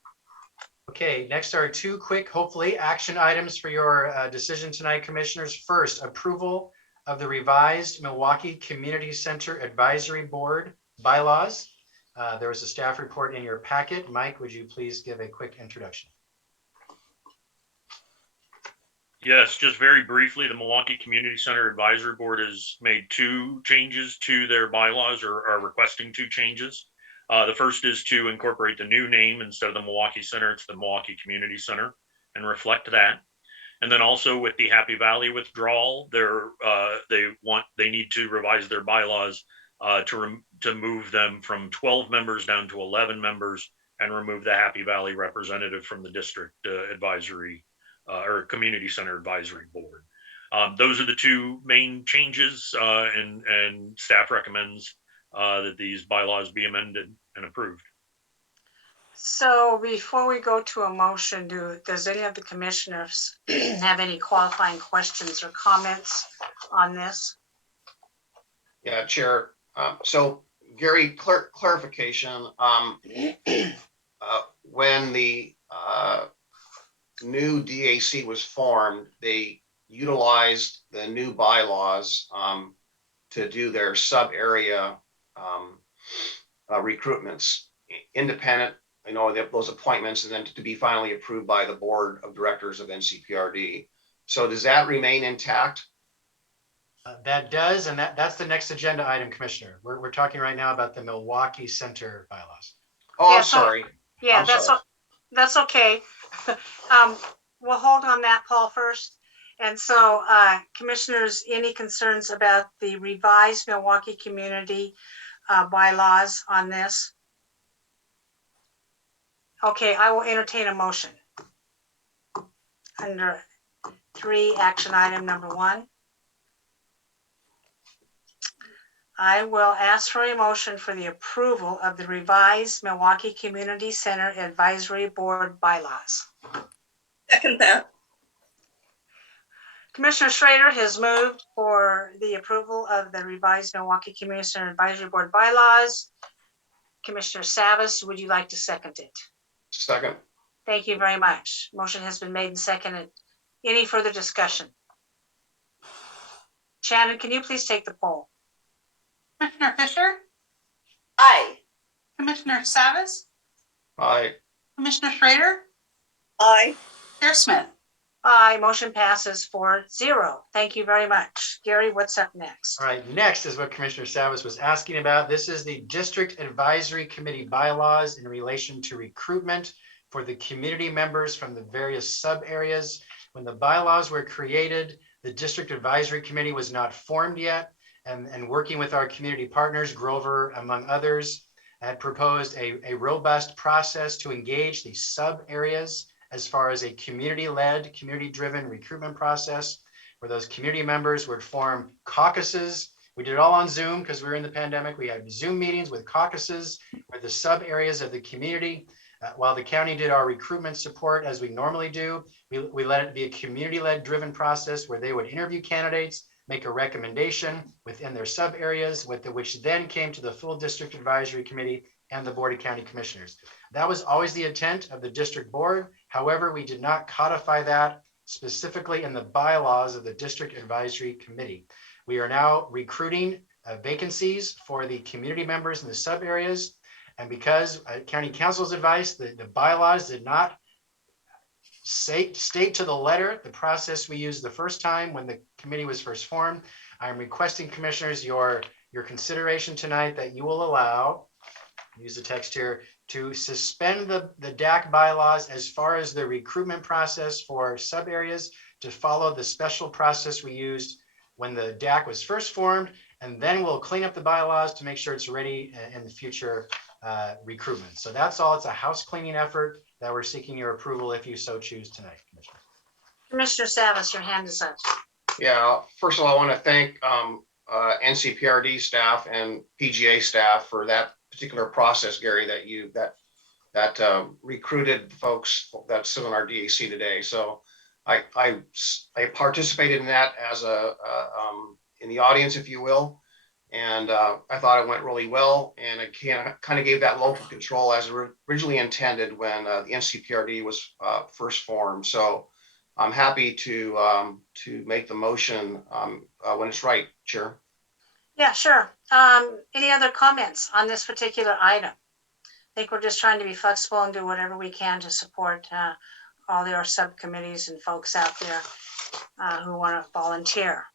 Okay, next are two quick, hopefully, action items for your decision tonight, Commissioners. First, approval of the revised Milwaukee Community Center Advisory Board bylaws. There was a staff report in your packet. Mike, would you please give a quick introduction? Yes, just very briefly, the Milwaukee Community Center Advisory Board has made two changes to their bylaws, or are requesting two changes. The first is to incorporate the new name. Instead of the Milwaukee Center, it's the Milwaukee Community Center, and reflect that. And then also with the Happy Valley withdrawal, they need to revise their bylaws to move them from 12 members down to 11 members and remove the Happy Valley representative from the district advisory or community center advisory board. Those are the two main changes, and staff recommends that these bylaws be amended and approved. So before we go to a motion, does any of the commissioners have any qualifying questions or comments on this? Yeah, Chair. So Gary, clarification. When the new DAC was formed, they utilized the new bylaws to do their sub area recruitments, independent, those appointments, and then to be finally approved by the board of directors of NCPRD. So does that remain intact? That does, and that's the next agenda item, Commissioner. We're talking right now about the Milwaukee Center bylaws. Oh, Yeah, I'm sorry. Yeah, that's okay. We'll hold on that, Paul, first. And so, commissioners, any concerns about the revised Milwaukee Community bylaws on this? Okay, I will entertain a motion. Under 3, action item number 1. I will ask for a motion for the approval of the revised Milwaukee Community Center Advisory Board bylaws. Second that. Commissioner Schrader has moved for the approval of the revised Milwaukee Community Center Advisory Board bylaws. Commissioner Savas, would you like to second it? Second. Thank you very much. Motion has been made and seconded. Any further discussion? Shannon, can you please take the poll? Commissioner Fisher, Aye. Commissioner Savas, Aye. Commissioner Schrader, Aye. Chair Smith. Aye, motion passes 4-0. Thank you very much. Gary, what's up next? All right, next is what Commissioner Savas was asking about. This is the District Advisory Committee bylaws in relation to recruitment for the community members from the various sub areas. When the bylaws were created, the District Advisory Committee was not formed yet. And working with our community partners, Grover, among others, had proposed a robust process to engage these sub areas as far as a community-led, community-driven recruitment process where those community members would form caucuses. We did it all on Zoom because we were in the pandemic. We had Zoom meetings with caucuses where the sub areas of the community, while the county did our recruitment support as we normally do, we let it be a community-led driven process where they would interview candidates, make a recommendation within their sub areas, which then came to the full District Advisory Committee and the Board of County Commissioners. That was always the intent of the district board. However, we did not codify that specifically in the bylaws of the District Advisory Committee. We are now recruiting vacancies for the community members in the sub areas. And because County Council's advice, the bylaws did not state to the letter the process we used the first time when the committee was first formed, I'm requesting commissioners your consideration tonight that you will allow, use the text here, to suspend the DAC bylaws as far as the recruitment process for sub areas to follow the special process we used when the DAC was first formed, and then we'll clean up the bylaws to make sure it's ready in the future recruitment. So that's all. It's a house cleaning effort that we're seeking your approval if you so choose tonight, Commissioner. Commissioner Savas, your hand is up. Yeah, first of all, I want to thank NCPRD staff and PGA staff for that particular process, Gary, that recruited folks that sit on our DAC today. So I participated in that as in the audience, if you will. And I thought it went really well. And it kind of gave that local control as originally intended when the NCPRD was first formed. So I'm happy to make the motion when it's right, Chair. Yeah, sure. Any other comments on this particular item? I think we're just trying to be flexible and do whatever we can to support all our subcommittees and folks out there who want to volunteer.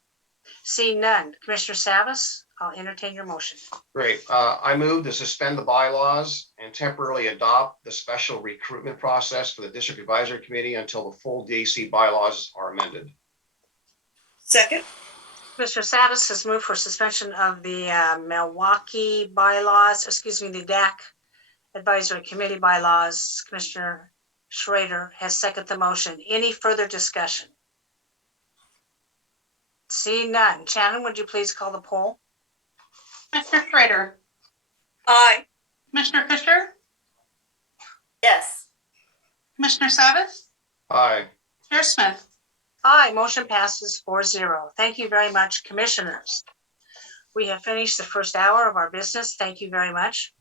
Seeing none, Commissioner Savas, I'll entertain your motion. Great. I move to suspend the bylaws and temporarily adopt the special recruitment process for the District Advisory Committee until the full DAC bylaws are amended. Second. Commissioner Savas has moved for suspension of the Milwaukee bylaws, the DAC Advisory Committee bylaws. Commissioner Schrader has seconded the motion. Any further discussion? Seeing none. Shannon, would you please call the poll? Commissioner Schrader. Aye. Commissioner Fisher. Yes. Commissioner Savas. Aye. Chair Smith. Aye, motion passes 4-0. Thank you very much, commissioners. We have finished the first hour of our business. Thank you very much.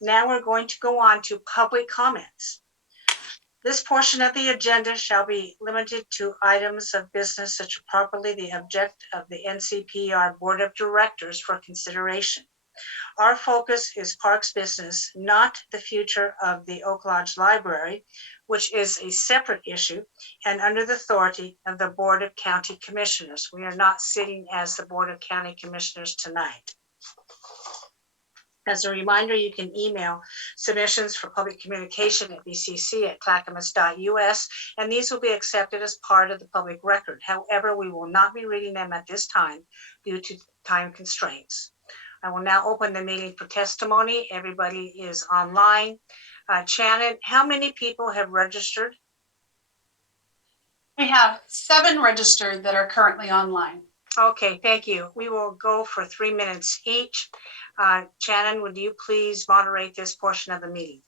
Now we're going to go on to public comments. This portion of the agenda shall be limited to items of business that are properly the object of the NCPR Board of Directors for consideration. Our focus is parks business, not the future of the Oak Lodge Library, which is a separate issue and under the authority of the Board of County Commissioners. We are not sitting as the Board of County Commissioners tonight. As a reminder, you can email submissions for public communication at bcc@clackamas.us, and these will be accepted as part of the public record. However, we will not be reading them at this time due to time constraints. I will now open the meeting for testimony. Everybody is online. Shannon, how many people have registered? We have 7 registered that are currently online. Okay, thank you. We will go for 3 minutes each. Shannon, would you please moderate this portion of the meeting?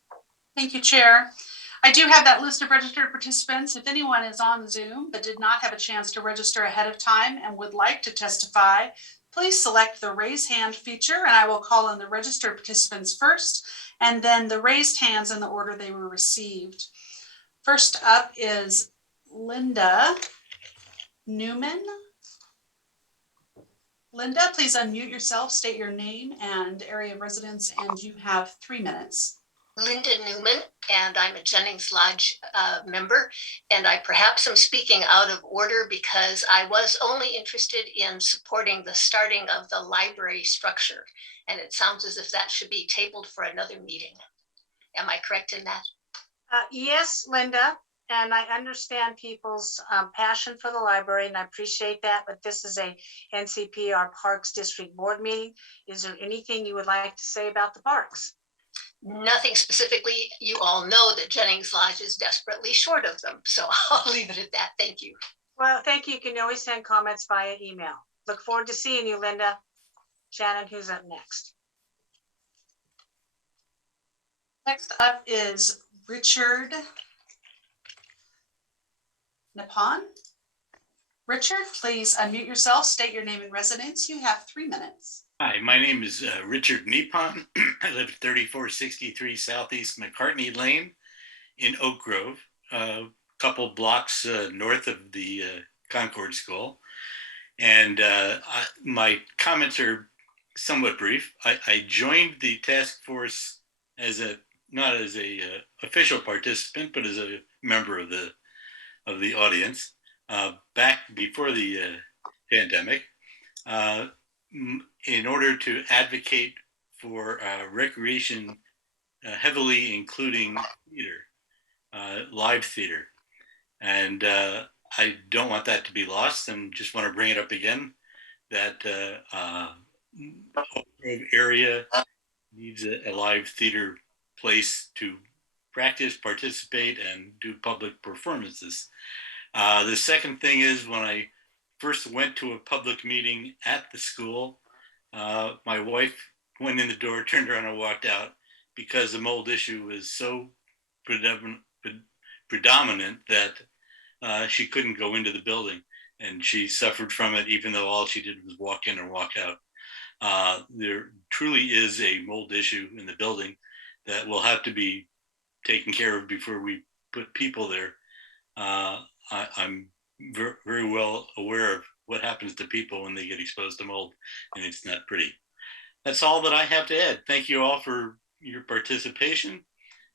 Thank you, Chair. I do have that list of registered participants. If anyone is on Zoom but did not have a chance to register ahead of time and would like to testify, please select the raise hand feature and I will call on the registered participants first and then the raised hands in the order they were received. First up is Linda Newman. Linda, please unmute yourself, state your name and area of residence, and you have 3 minutes. Linda Newman, and I'm a Jennings Lodge member, and I perhaps am speaking out of order because I was only interested in supporting the starting of the library structure, and it sounds as if that should be tabled for another meeting. Am I correct in that? Yes, Linda, and I understand people's passion for the library, and I appreciate that, but this is a NCPR Parks District Board meeting. Is there anything you would like to say about the parks? Nothing specifically. You all know that Jennings Lodge is desperately short of them, so I'll leave it at that. Thank you. Well, thank you. You can always send comments via email. Look forward to seeing you, Linda. Shannon, who's up next? Next up is Richard Nippon. Richard, please unmute yourself, state your name and residence. You have 3 minutes. Hi, my name is Richard Nippon. I live at 3463 Southeast McCartney Lane in Oak Grove, a couple blocks north of the Concord School. And my comments are somewhat brief. I joined the task force as not as a official participant, but as a member of the audience back before the pandemic. In order to advocate for recreation, heavily including theater, live theater. And I don't want that to be lost, and just want to bring it up again, that Oak Grove area needs a live theater place to practice, participate, and do public performances. The second thing is, when I first went to a public meeting at the school, my wife went in the door, turned around and walked out because the mold issue was so predominant that she couldn't go into the building, and she suffered from it even though all she did was walk in and walk out. There truly is a mold issue in the building that will have to be taken care of before we put people there. I'm very well aware of what happens to people when they get exposed to mold, and it's not pretty. That's all that I have to add. Thank you all for your participation,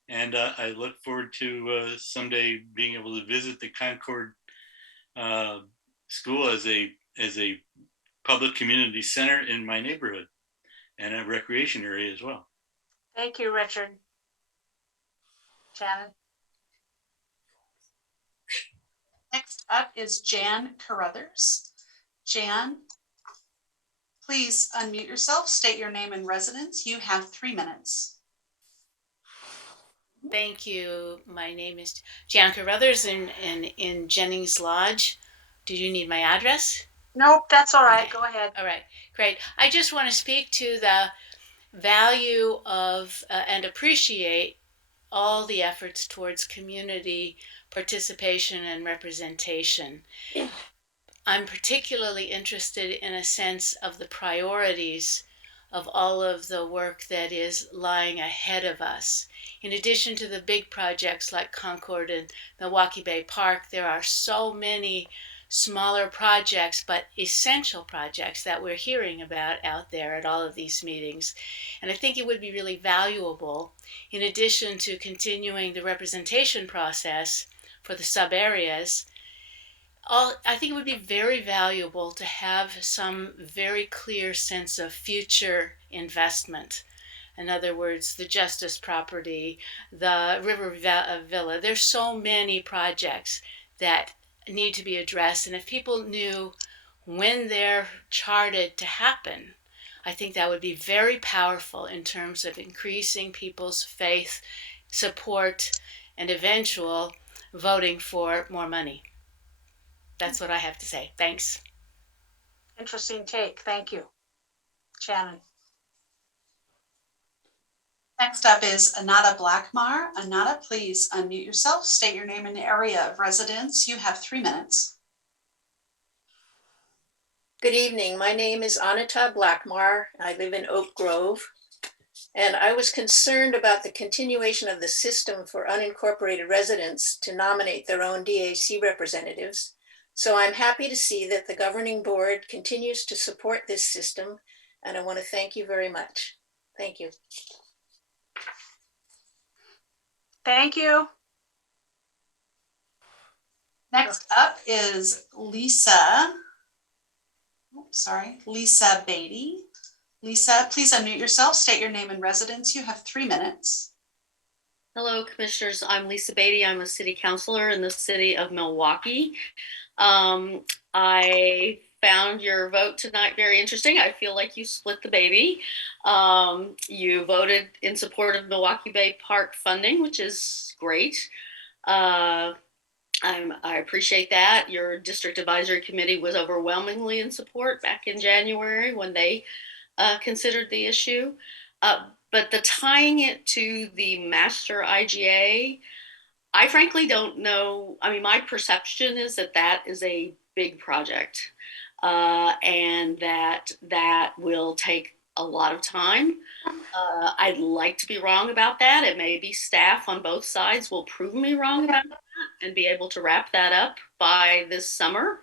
and I look forward to someday being able to visit the Concord School as a public community center in my neighborhood and a recreation area as well. Thank you, Richard. Shannon? Next up is Jan Carruthers. Jan, please unmute yourself, state your name and residence. You have 3 minutes. Thank you. My name is Jan Carruthers in Jennings Lodge. Do you need my address? Nope, that's all right. Okay. Go ahead. All right, great. I just want to speak to the value of and appreciate all the efforts towards community participation and representation. I'm particularly interested in a sense of the priorities of all of the work that is lying ahead of us. In addition to the big projects like Concord and Milwaukee Bay Park, there are so many smaller projects, but essential projects that we're hearing about out there at all of these meetings. And I think it would be really valuable, in addition to continuing the representation process for the sub areas, I think it would be very valuable to have some very clear sense of future investment. In other words, the Justice property, the River Villa. There's so many projects that need to be addressed. And if people knew when they're charted to happen, I think that would be very powerful in terms of increasing people's faith, support, and eventual voting for more money. That's what I have to say. Thanks. Interesting take. Thank you. Shannon. Next up is Anata Blackmar. Anata, please unmute yourself, state your name and area of residence. You have 3 minutes. Good evening. My name is Anata Blackmar. I live in Oak Grove. And I was concerned about the continuation of the system for unincorporated residents to nominate their own DAC representatives. So I'm happy to see that the governing board continues to support this system. And I want to thank you very much. Thank you. Thank you. Next up is Lisa. Lisa Beatty. Lisa, please unmute yourself, state your name and residence. You have 3 minutes. Hello, Commissioners. I'm Lisa Beatty. I'm a city councilor in the city of Milwaukee. I found your vote tonight very interesting. I feel like you split the baby. You voted in support of Milwaukee Bay Park funding, which is great. I appreciate that. Your district advisory committee was overwhelmingly in support back in January when they considered the issue. But the tying it to the master IGA, I frankly don't know. I mean, my perception is that that is a big project and that will take a lot of time. I'd like to be wrong about that. It may be staff on both sides will prove me wrong about that and be able to wrap that up by this summer.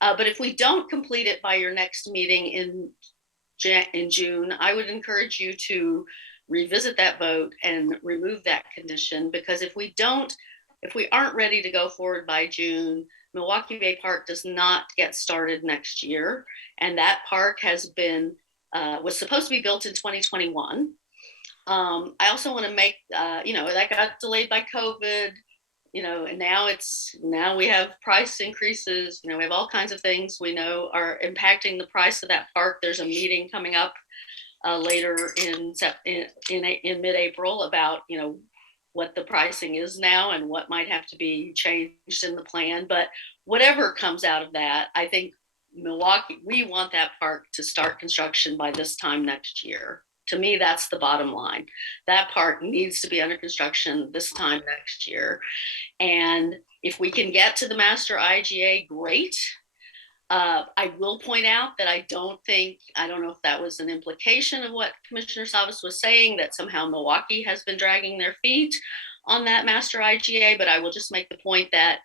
But if we don't complete it by your next meeting in June, I would encourage you to revisit that vote and remove that condition, because if we aren't ready to go forward by June, Milwaukee Bay Park does not get started next year. And that park was supposed to be built in 2021. I also want to make, that got delayed by COVID, and now we have price increases, we have all kinds of things we know are impacting the price of that park. There's a meeting coming up later in mid-April about, what the pricing is now and what might have to be changed in the plan. But whatever comes out of that, I think Milwaukee, we want that park to start construction by this time next year. To me, that's the bottom line. That park needs to be under construction this time next year. And if we can get to the master IGA, great. I will point out that I don't know if that was an implication of what Commissioner Savas was saying, that somehow Milwaukee has been dragging their feet on that master IGA, but I will just make the point that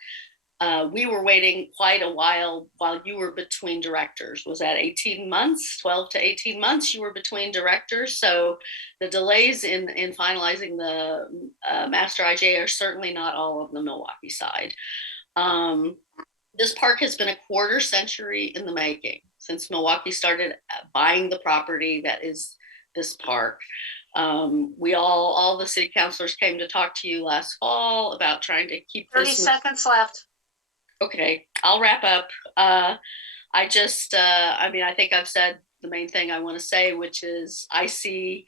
we were waiting quite a while you were between directors. Was that 18 months, 12 to 18 months you were between directors? So the delays in finalizing the master IGA are certainly not all of the Milwaukee side. This park has been a quarter century in the making since Milwaukee started buying the property that is this park. All the city councilors came to talk to you last fall about trying to keep 30 seconds left. Okay, I'll wrap up. I think I've said the main thing I want to say, which is I see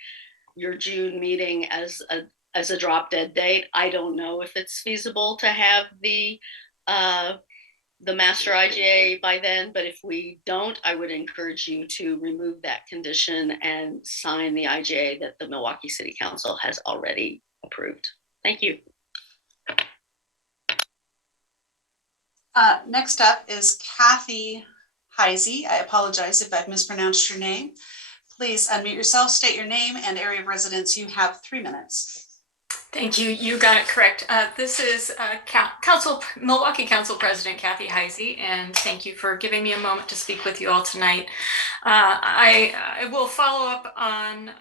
your June meeting as a drop dead date. I don't know if it's feasible to have the master IGA by then, but if we don't, I would encourage you to remove that condition and sign the IGA that the Milwaukee City Council has already approved. Thank you. Next up is Kathy Heisey. I apologize if I've mispronounced your name. Please unmute yourself, state your name and area of residence. You have 3 minutes. Thank you. You got it correct. This is Milwaukee Council President Kathy Heisey, and thank you for giving me a moment to speak with you all tonight. I will follow up on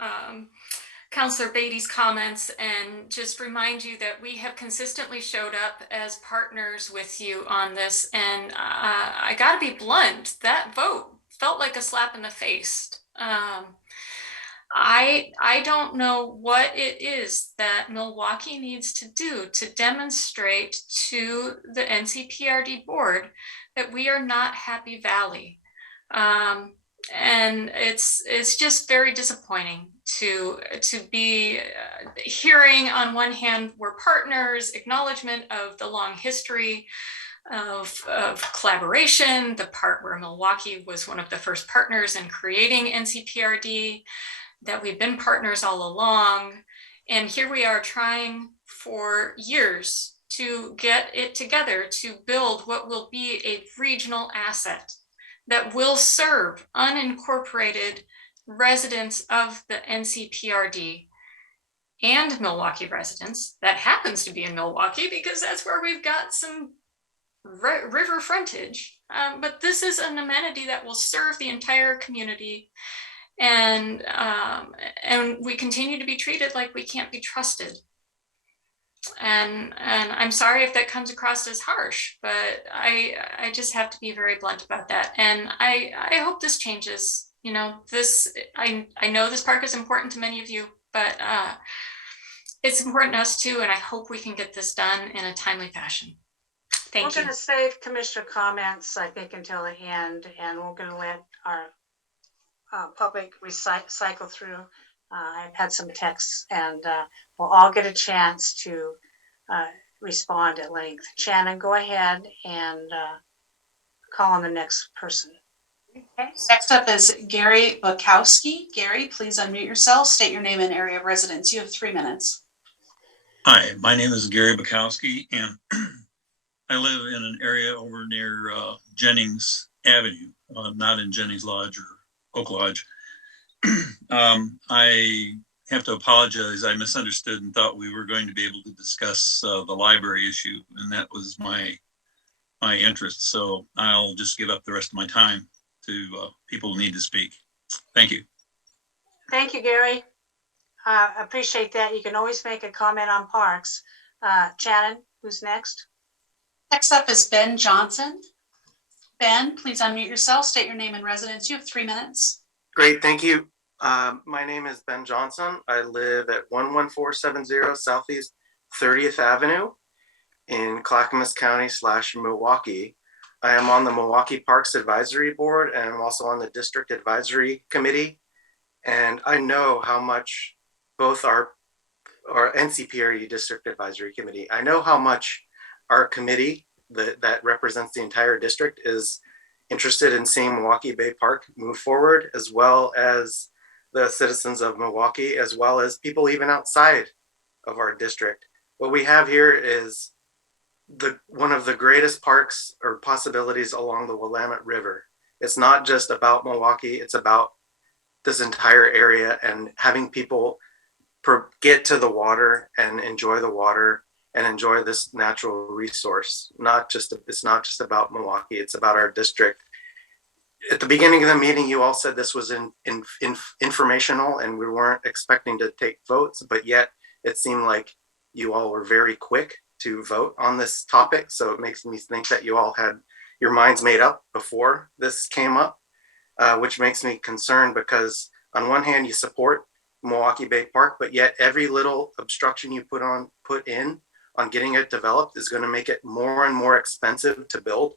Councilor Beatty's comments and just remind you that we have consistently showed up as partners with you on this. And I got to be blunt, that vote felt like a slap in the face. I don't know what it is that Milwaukee needs to do to demonstrate to the NCPRD board that we are not Happy Valley. And it's just very disappointing to be hearing on one hand we're partners, acknowledgement of the long history of collaboration, the part where Milwaukee was one of the first partners in creating NCPRD, that we've been partners all along. And here we are trying for years to get it together to build what will be a regional asset that will serve unincorporated residents of the NCPRD and Milwaukee residents. That happens to be in Milwaukee because that's where we've got some river frontage. But this is an amenity that will serve the entire community. And we continue to be treated like we can't be trusted. And I'm sorry if that comes across as harsh, but I just have to be very blunt about that. And I hope this changes. I know this park is important to many of you, but It's important to us too, and I hope we can get this done in a timely fashion. Thank We're you. going to save commissioner comments, I think, until the end, and we're going to let our public cycle through. I've had some texts, and we'll all get a chance to respond at length. Shannon, go ahead and call on the next person. Okay, next up is Gary Buckowski. Gary, please unmute yourself, state your name and area of residence. You have 3 minutes. Hi, my name is Gary Buckowski, and I live in an area over near Jennings Avenue, not in Jennings Lodge or Oak Lodge. I have to apologize. I misunderstood and thought we were going to be able to discuss the library issue, and that was my interest. So I'll just give up the rest of my time to people who need to speak. Thank you. Thank you, Gary. Appreciate that. You can always make a comment on parks. Shannon, who's next? Next up is Ben Johnson. Ben, please unmute yourself, state your name and residence. You have 3 minutes. Great, thank you. My name is Ben Johnson. I live at 11470 Southeast 30th Avenue in Clackamas County / Milwaukee. I am on the Milwaukee Parks Advisory Board, and I'm also on the District Advisory Committee. And I know how much both our NCPRD District Advisory Committee, I know how much our committee that represents the entire district is interested in seeing Milwaukee Bay Park move forward, as well as the citizens of Milwaukee, as well as people even outside of our district. What we have here is one of the greatest parks or possibilities along the Willamette River. It's not just about Milwaukee, it's about this entire area, and having people get to the water and enjoy the water and enjoy this natural resource. It's not just about Milwaukee, it's about our district. At the beginning of the meeting, you all said this was informational and we weren't expecting to take votes, but yet it seemed like you all were very quick to vote on this topic. So it makes me think that you all had your minds made up before this came up, which makes me concerned because on one hand, you support Milwaukee Bay Park, but yet every little obstruction you put in on getting it developed is going to make it more and more expensive to build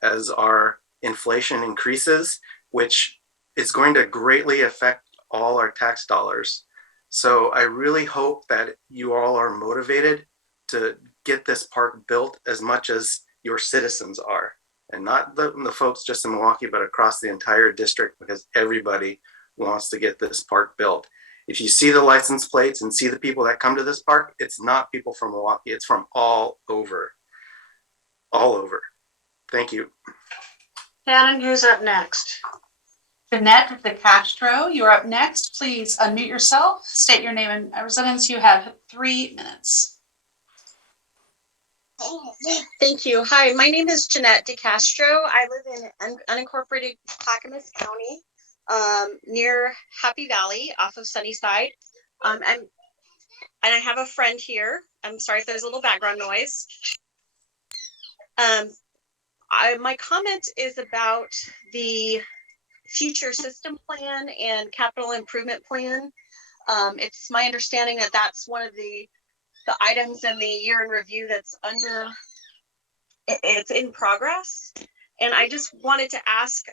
as our inflation increases, which is going to greatly affect all our tax dollars. So I really hope that you all are motivated to get this park built as much as your citizens are, and not the folks just in Milwaukee, but across the entire district, because everybody wants to get this park built. If you see the license plates and see the people that come to this park, it's not people from Milwaukee, it's from all over. Thank you. Shannon, who's up next? Jeanette De Castro, you're up next. Please unmute yourself, state your name and residence. You have 3 minutes. Thank you. Hi, my name is Jeanette De Castro. I live in unincorporated Clackamas County, near Happy Valley off of Sunnyside. And I have a friend here. I'm sorry if there's a little background noise. My comment is about the future system plan and capital improvement plan. It's my understanding that that's one of the items in the year in review that's it's in progress. And I just wanted to ask,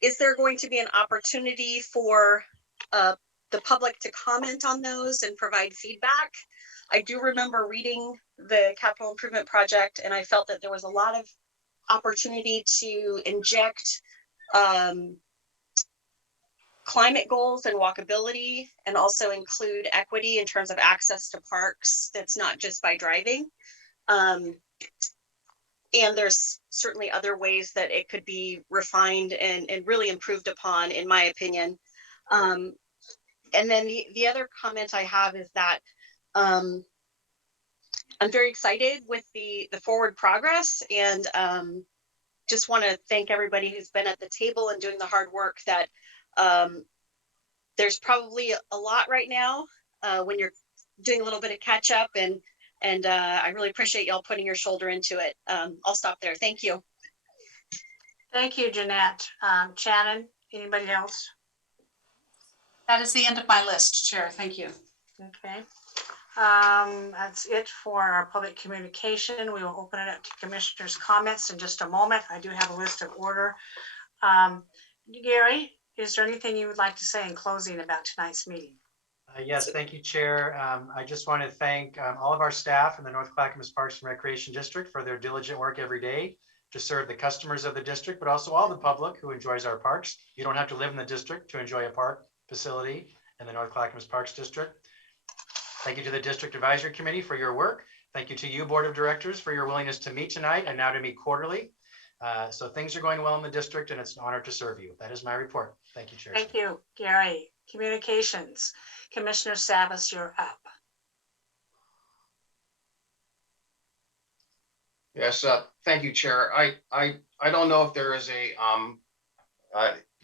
is there going to be an opportunity for the public to comment on those and provide feedback? I do remember reading the capital improvement project, and I felt that there was a lot of opportunity to inject climate goals and walkability, and also include equity in terms of access to parks that's not just by driving. And there's certainly other ways that it could be refined and really improved upon, in my opinion. And then the other comment I have is that I'm very excited with the forward progress, and just want to thank everybody who's been at the table and doing the hard work. That there's probably a lot right now when you're doing a little bit of catch up, and I really appreciate y'all putting your shoulder into it. I'll stop there. Thank you. Thank you, Jeanette. Shannon, anybody else? That is the end of my list, Chair. Thank you. Okay. That's it for our public communication. We will open it up to commissioners' comments in just a moment. I do have a list of order. Gary, is there anything you would like to say in closing about tonight's meeting? Yes, thank you, Chair. I just want to thank all of our staff in the North Clackamas Parks and Recreation District for their diligent work every day to serve the customers of the district, but also all the public who enjoys our parks. You don't have to live in the district to enjoy a park facility in the North Clackamas Parks District. Thank you to the District Advisory Committee for your work. Thank you to you, Board of Directors, for your willingness to meet tonight and now to meet quarterly. So things are going well in the district, and it's an honor to serve you. That is my report. Thank you, Chair. Thank you, Gary. Communications. Commissioner Savas, you're up. Yes, thank you, Chair. I don't know if there is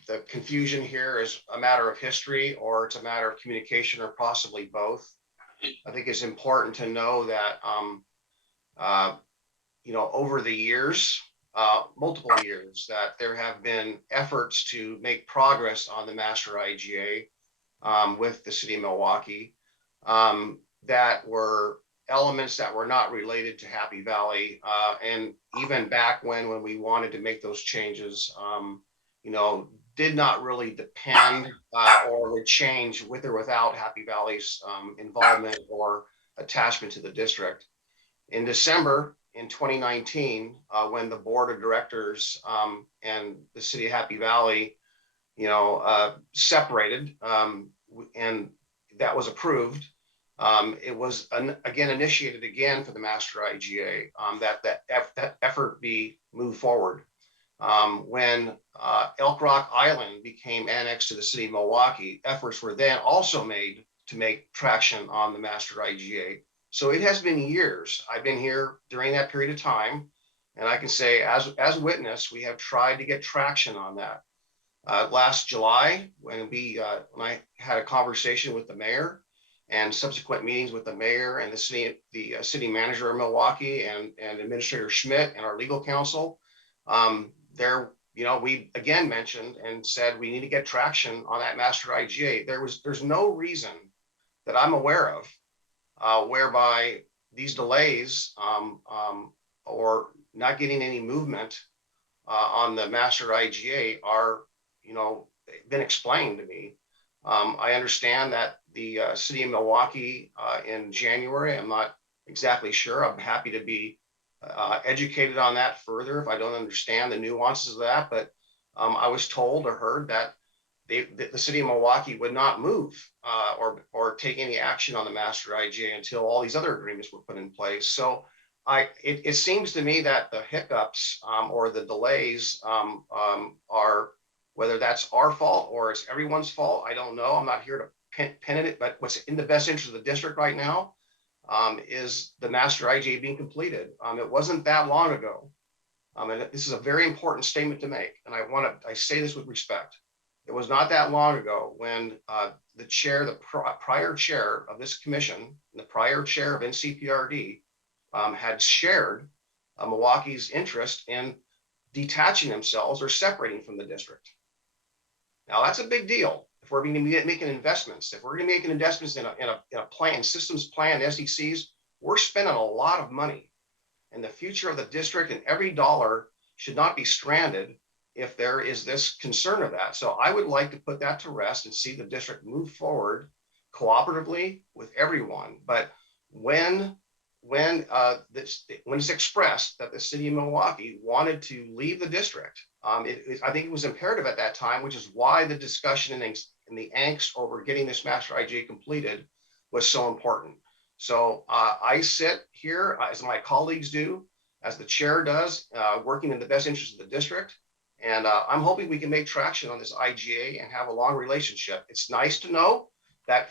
the confusion here is a matter of history or it's a matter of communication or possibly both. I think it's important to know that over the years, multiple years, that there have been efforts to make progress on the master IGA with the city of Milwaukee that were elements that were not related to Happy Valley. And even back when we wanted to make those changes, did not really depend or would change with or without Happy Valley's involvement or attachment to the district. In December in 2019, when the board of directors and the city of Happy Valley, separated, and that was approved. It was again initiated again for the master IGA that effort be moved forward. When Elk Rock Island became annexed to the city of Milwaukee, efforts were then also made to make traction on the master IGA. So it has been years. I've been here during that period of time, and I can say as witness, we have tried to get traction on that. Last July, when I had a conversation with the mayor and subsequent meetings with the mayor and the city manager of Milwaukee and Administrator Schmidt and our legal counsel, we again mentioned and said we need to get traction on that master IGA. There's no reason that I'm aware of whereby these delays or not getting any movement on the master IGA are, been explained to me. I understand that the city of Milwaukee in January, I'm not exactly sure. I'm happy to be educated on that further if I don't understand the nuances of that. But I was told or heard that the city of Milwaukee would not move or take any action on the master IGA until all these other agreements were put in place. So it seems to me that the hiccups or the delays are, whether that's our fault or it's everyone's fault, I don't know. I'm not here to pin it, but what's in the best interest of the district right now is the master IGA being completed. It wasn't that long ago. And this is a very important statement to make. And I say this with respect. It was not that long ago when the prior chair of this commission, the prior chair of NCPRD had shared Milwaukee's interest in detaching themselves or separating from the district. Now that's a big deal. If we're going to be making investments, if we're going to be making investments in a plan, systems plan, SDCs, we're spending a lot of money. And the future of the district and every dollar should not be stranded if there is this concern of that. So I would like to put that to rest and see the district move forward cooperatively with everyone. But when it's expressed that the city of Milwaukee wanted to leave the district, I think it was imperative at that time, which is why the discussion and the angst over getting this master IGA completed was so important. So I sit here, as my colleagues do, as the chair does, working in the best interest of the district. And I'm hoping we can make traction on this IGA and have a long relationship. It's nice to know that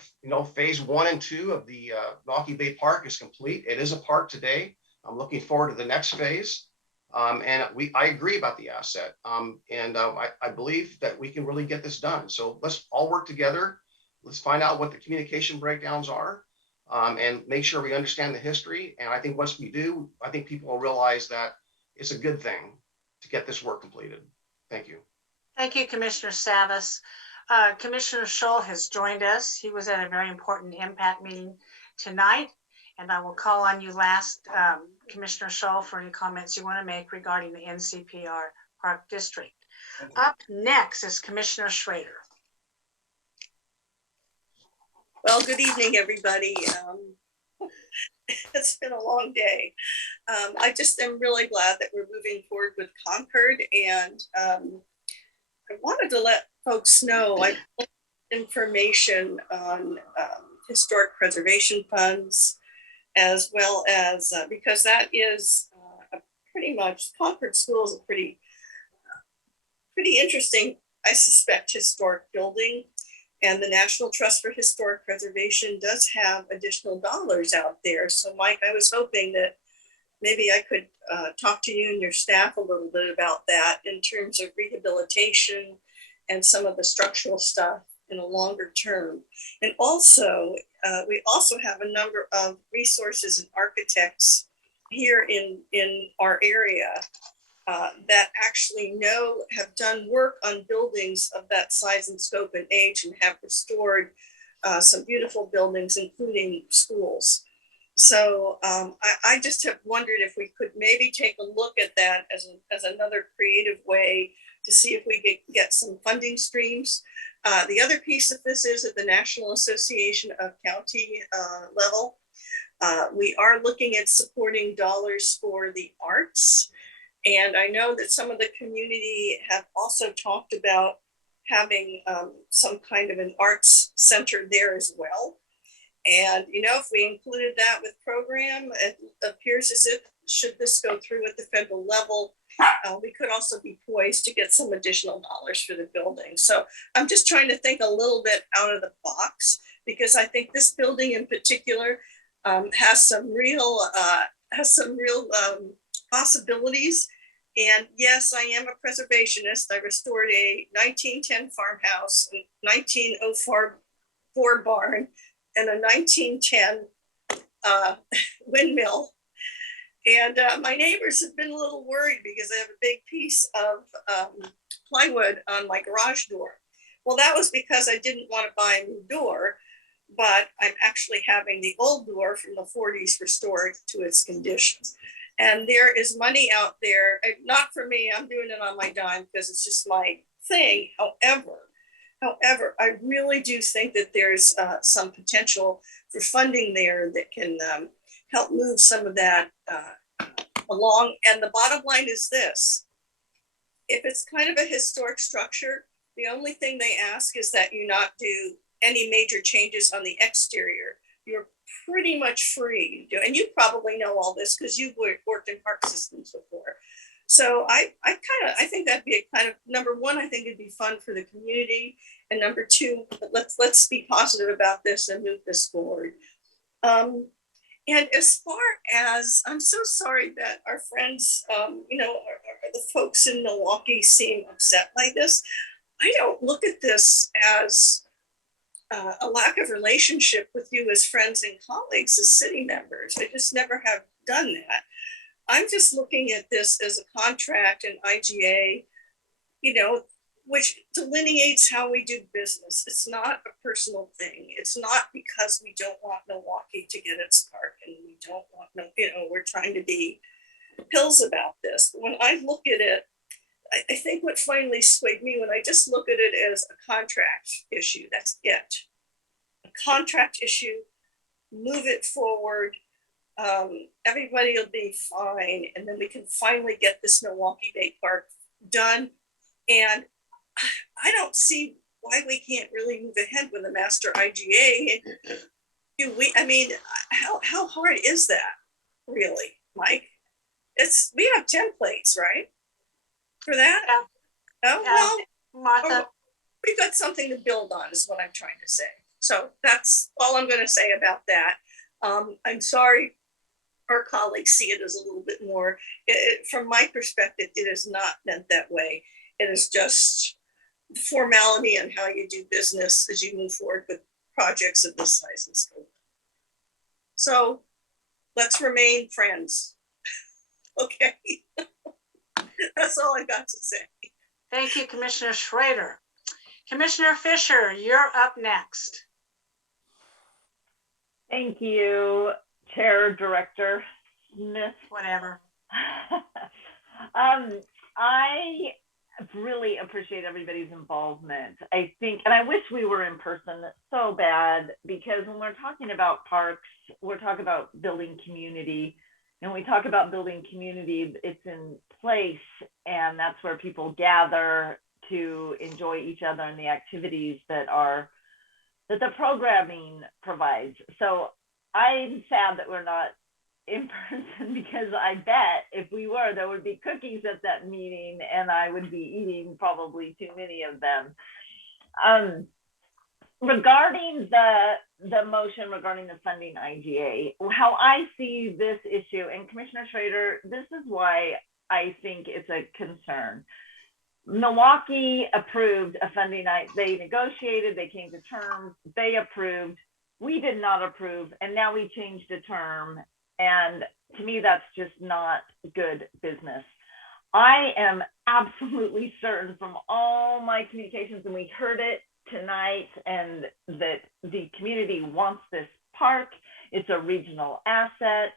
phase 1 and 2 of the Milwaukee Bay Park is complete. It is a park today. I'm looking forward to the next phase. And I agree about the asset. I believe that we can really get this done. So let's all work together. Let's find out what the communication breakdowns are and make sure we understand the history. And I think once we do, I think people will realize that it's a good thing to get this work completed. Thank you. Thank you, Commissioner Savas. Commissioner Scholl has joined us. He was at a very important impact meeting tonight. And I will call on you last, Commissioner Shull, for any comments you want to make regarding the NCPR Park District. Up next is Commissioner Schrader. Well, good evening, everybody. It's been a long day. I just am really glad that we're moving forward with Concord, and I wanted to let folks know I put information on historic preservation funds, as well as because that is pretty much Concord School is a pretty interesting, I suspect, historic building. And the National Trust for Historic Preservation does have additional dollars out there. So Mike, I was hoping that maybe I could talk to you and your staff a little bit about that in terms of rehabilitation and some of the structural stuff in a longer term. And also, we also have a number of resources and architects here in our area that actually have done work on buildings of that size and scope and age, and have restored some beautiful buildings, including schools. So I just have wondered if we could maybe take a look at that as another creative way to see if we get some funding streams. The other piece of this is at the National Association of County level. We are looking at supporting dollars for the arts. And I know that some of the community have also talked about having some kind of an arts center there as well. And, you know, if we included that with program, it appears as if should this go through at the federal level, we could also be poised to get some additional dollars for the building. So I'm just trying to think a little bit out of the box, because I think this building in particular has some real possibilities. And yes, I am a preservationist. I restored a 1910 farmhouse, a 1904 barn, and a 1910 windmill. And my neighbors have been a little worried because I have a big piece of plywood on my garage door. Well, that was because I didn't want to buy a new door, but I'm actually having the old door from the 40s restored to its condition. And there is money out there, not for me, I'm doing it on my dime because it's just my thing. However, I really do think that there's some potential for funding there that can help move some of that along. And the bottom line is this: if it's kind of a historic structure, the only thing they ask is that you not do any major changes on the exterior. You're pretty much free to do, and you probably know all this because you've worked in park systems before. So I think that'd be a kind of, number one, I think it'd be fun for the community, and number two, let's be positive about this and move this forward. And as far as, I'm so sorry that our friends, the folks in Milwaukee seem upset by this. I don't look at this as a lack of relationship with you as friends and colleagues, as city members. I just never have done that. I'm just looking at this as a contract and IGA, which delineates how we do business. It's not a personal thing. It's not because we don't want Milwaukee to get its park and we don't want, we're trying to be pills about this. But when I look at it, I think what finally swayed me when I just look at it as a contract issue, that's it. A contract issue, move it forward. Everybody will be fine. And then we can finally get this Milwaukee Bay Park done. And I don't see why we can't really move ahead with the master IGA. How hard is that really, Mike? We have templates, right? For that? Yeah. Oh, well, Martha. We've got something to build on is what I'm trying to say. So that's all I'm going to say about that. I'm sorry our colleagues see it as a little bit more. From my perspective, it is not meant that way. It is just formality and how you do business as you move forward with projects of this size and scope. So let's remain friends. Okay. That's all I got to say. Thank you, Commissioner Schrader. Commissioner Fisher, you're up next. Thank you, Chair Director Smith. Whatever. I really appreciate everybody's involvement. I think, and I wish we were in person so bad, because when we're talking about parks, we're talking about building community. And when we talk about building community, it's in place, and that's where people gather to enjoy each other and the activities that the programming provides. So I'm sad that we're not in person, because I bet if we were, there would be cookies at that meeting, and I would be eating probably too many of them. Regarding the motion regarding the funding IGA, how I see this issue, and Commissioner Schrader, this is why I think it's a concern. Milwaukee approved a funding, they negotiated, they came to terms, they approved. We did not approve, and now we changed a term. And to me, that's just not good business. I am absolutely certain from all my communications, and we heard it tonight, and that the community wants this park. It's a regional asset.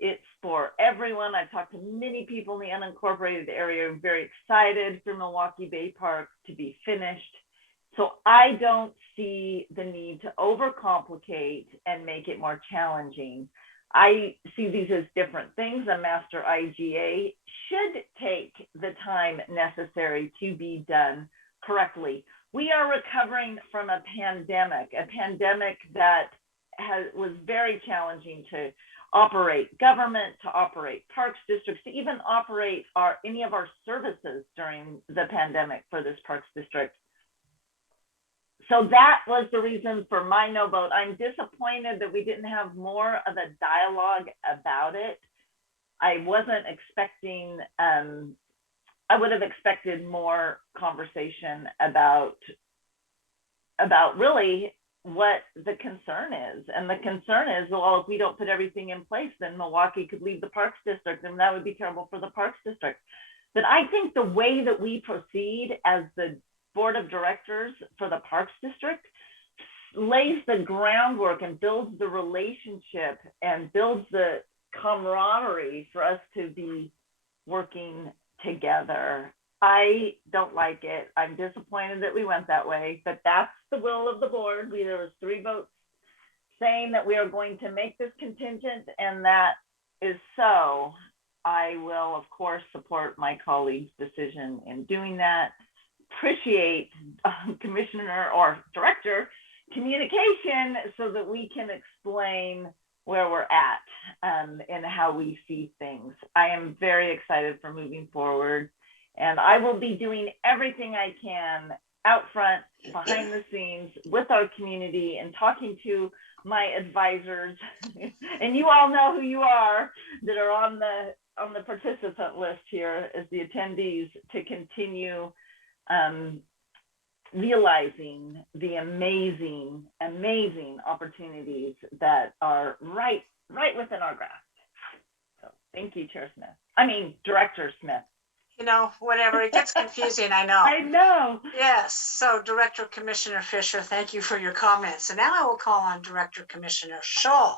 It's for everyone. I've talked to many people in the unincorporated area, very excited for Milwaukee Bay Park to be finished. So I don't see the need to overcomplicate and make it more challenging. I see these as different things. A master IGA should take the time necessary to be done correctly. We are recovering from a pandemic that was very challenging to operate government, to operate parks districts, to even operate any of our services during the pandemic for this parks district. So that was the reason for my no vote. I'm disappointed that we didn't have more of a dialogue about it. I wasn't expecting, I would have expected more conversation about really what the concern is. And the concern is, well, if we don't put everything in place, then Milwaukee could leave the Parks District, and that would be terrible for the Parks District. But I think the way that we proceed as the Board of Directors for the Parks District lays the groundwork and builds the relationship and builds the camaraderie for us to be working together. I don't like it. I'm disappointed that we went that way, but that's the will of the board. There was 3 votes saying that we are going to make this contingent, and that is so. I will, of course, support my colleague's decision in doing that. Appreciate Commissioner or Director communication so that we can explain where we're at and how we see things. I am very excited for moving forward, and I will be doing everything I can out front, behind the scenes, with our community, and talking to my advisors. And you all know who you are that are on the participant list here as the attendees, to continue realizing the amazing opportunities that are right within our grasp. So thank you, Director Smith. You know, whatever, it gets confusing, I know. I know. Yes, so Director Commissioner Fisher, thank you for your comments. And now I will call on Director Commissioner Shaw.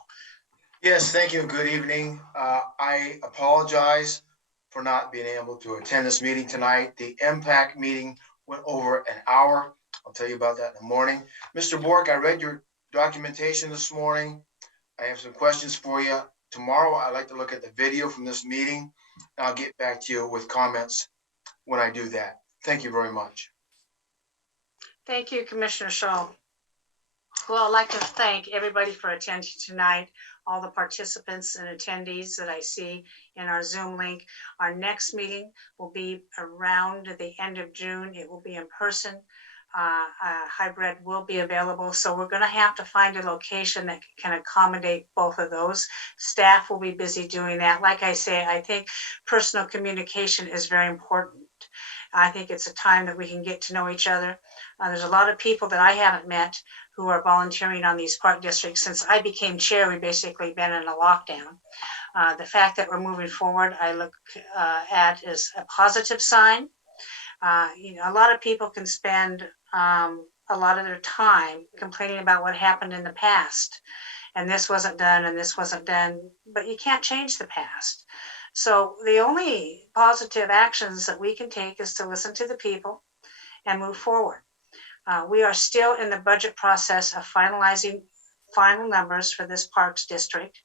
Yes, thank you. Good evening. I apologize for not being able to attend this meeting tonight. The impact meeting went over an hour. I'll tell you about that in the morning. Mr. Bork, I read your documentation this morning. I have some questions for you. Tomorrow, I'd like to look at the video from this meeting. And I'll get back to you with comments when I do that. Thank you very much. Thank you, Commissioner Shaw. Well, I'd like to thank everybody for attending tonight, all the participants and attendees that I see in our Zoom link. Our next meeting will be around the end of June. It will be in person. Hybrid will be available. So we're going to have to find a location that can accommodate both of those. Staff will be busy doing that. Like I say, I think personal communication is very important. I think it's a time that we can get to know each other. There's a lot of people that I haven't met who are volunteering on these park districts. Since I became chair, we've basically been in a lockdown. The fact that we're moving forward, I look at as a positive sign. You know, a lot of people can spend a lot of their time complaining about what happened in the past. and this wasn't done and this wasn't done, but you can't change the past. So the only positive actions that we can take is to listen to the people and move forward. We are still in the budget process of finalizing final numbers for this Parks District.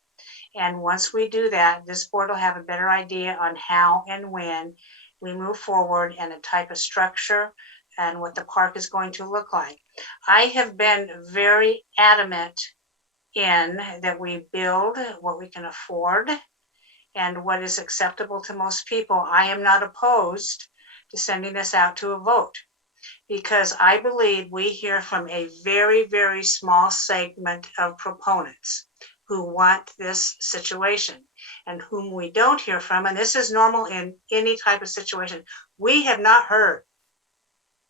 And once we do that, this board will have a better idea on how and when we move forward and the type of structure and what the park is going to look like. I have been very adamant in that we build what we can afford and what is acceptable to most people. I am not opposed to sending this out to a vote, because I believe we hear from a very, very small segment of proponents who want this situation, and whom we don't hear from, and this is normal in any type of situation. We have not heard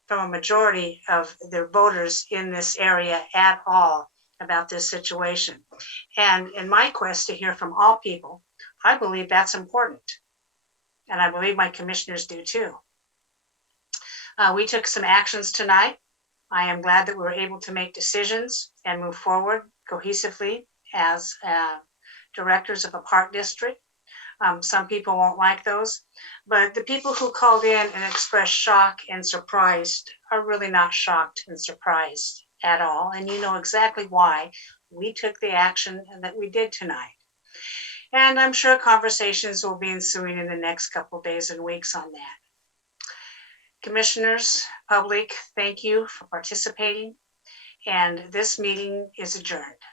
from a majority of the voters in this area at all about this situation. And in my quest to hear from all people, I believe that's important. And I believe my commissioners do too. We took some actions tonight. I am glad that we were able to make decisions and move forward cohesively as directors of a park district. Some people won't like those, but the people who called in and expressed shock and surprised are really not shocked and surprised at all. And you know exactly why we took the action that we did tonight. And I'm sure conversations will be ensuing in the next couple of days and weeks on that. Commissioners, public, thank you for participating. And this meeting is adjourned.